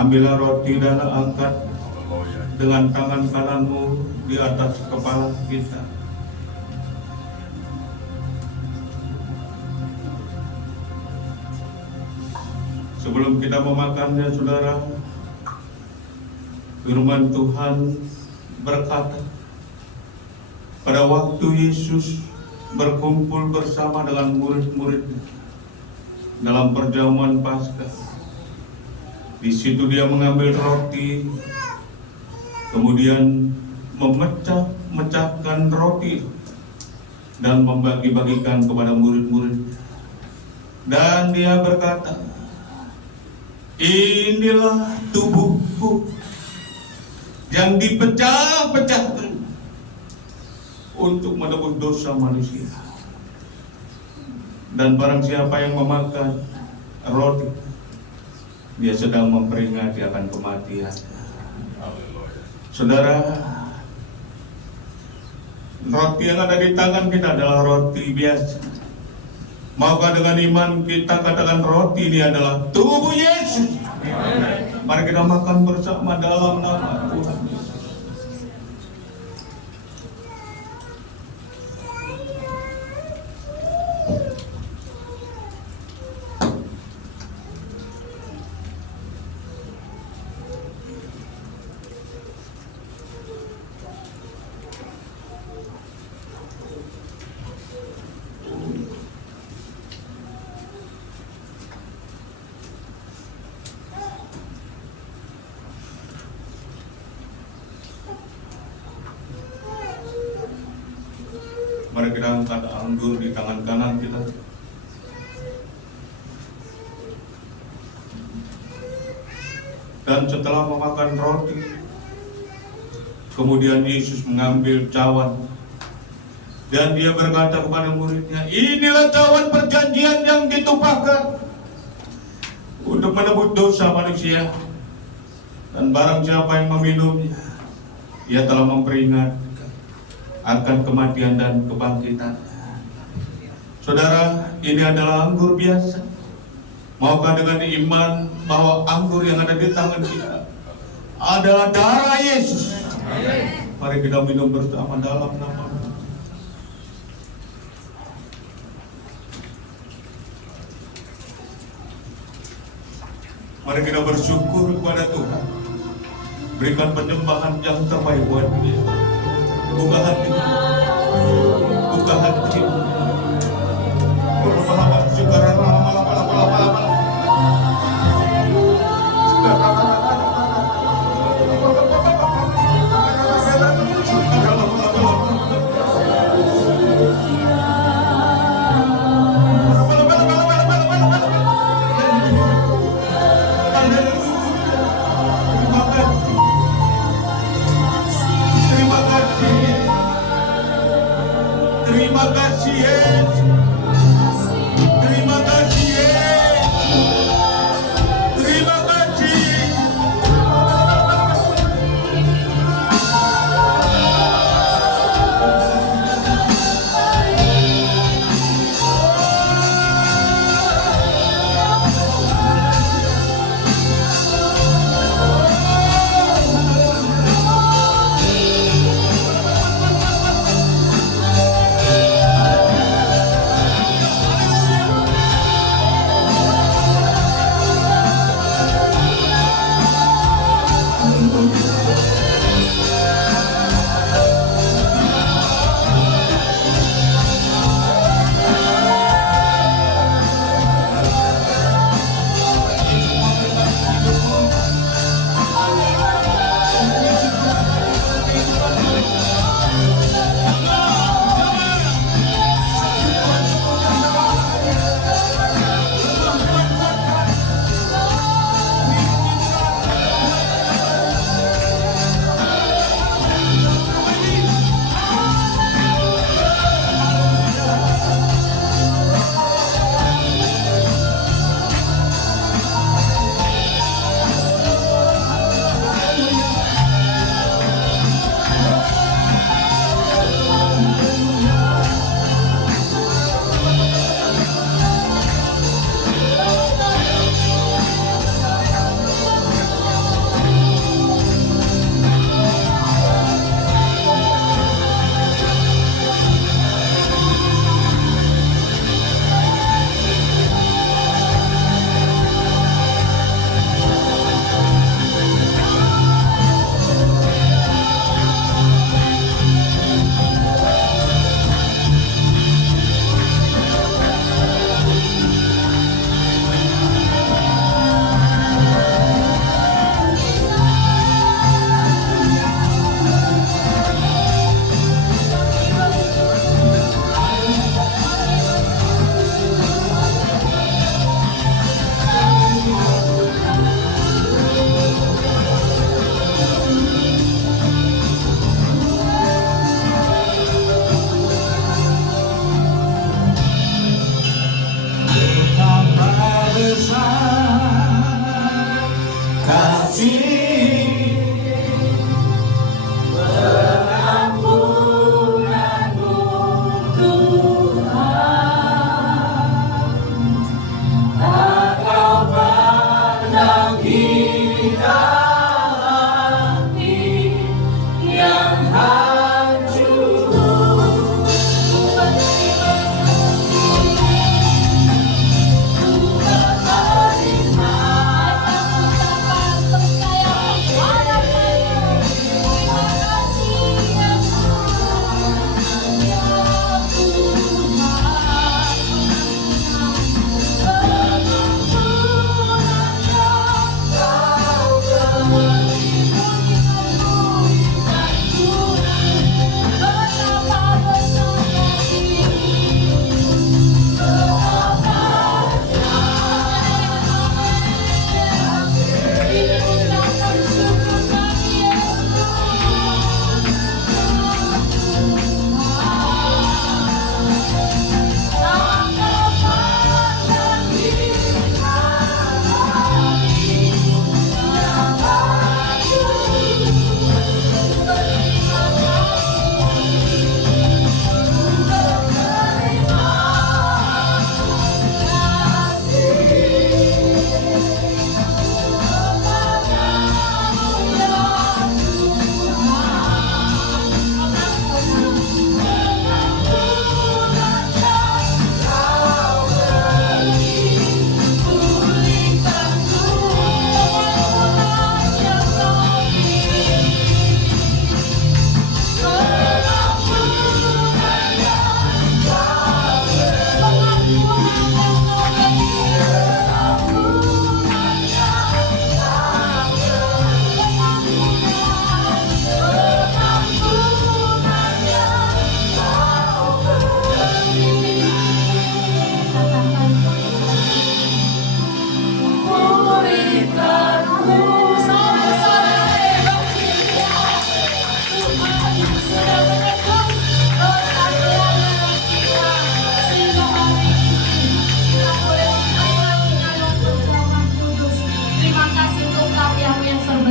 Ambillah roti dan angkat dengan tangan kananmu di atas kepala kita. Sebelum kita memakannya, saudara, firman Tuhan berkata, pada waktu Yesus berkumpul bersama dengan murid-muridnya dalam perjamuan Paskah, di situ dia mengambil roti, kemudian memecahkan roti dan membagi-bagikan kepada murid-murid. Dan dia berkata, inilah tubuhku yang dipecah-pecahkan untuk menebus dosa manusia. Dan barang siapa yang memakan roti, dia sedang memperingati akan kematian. Saudara, roti yang ada di tangan kita adalah roti biasa. Maukah dengan iman kita katakan roti ini adalah tubuh Yesus? Mari kita makan bersama dalam nama Tuhan Yesus. Mari kita angkat anggur di tangan kanan kita. Dan setelah memakan roti, kemudian Yesus mengambil cawan dan dia berkata kepada muridnya, inilah cawan perjanjian yang ditumpahkan untuk menebus dosa manusia. Dan barang siapa yang meminumnya, ia telah memperingatkan akan kematian dan kebangkitan. Saudara, ini adalah anggur biasa. Maukah dengan iman bahwa anggur yang ada di tangan kita adalah darah Yesus? Mari kita minum bersama dalam nama. Mari kita bersyukur kepada Tuhan. Berikan penyembahan yang terbaik buat Dia. Buka hati, buka hati. Berbahagia sekarang lama-lama. Terima kasih Yesus. Terima kasih Yesus. Terima kasih.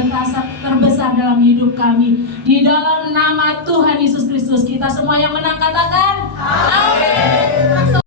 terbesar dalam hidup kami. Di dalam nama Tuhan Yesus Kristus, kita semua yang menang katakan amin.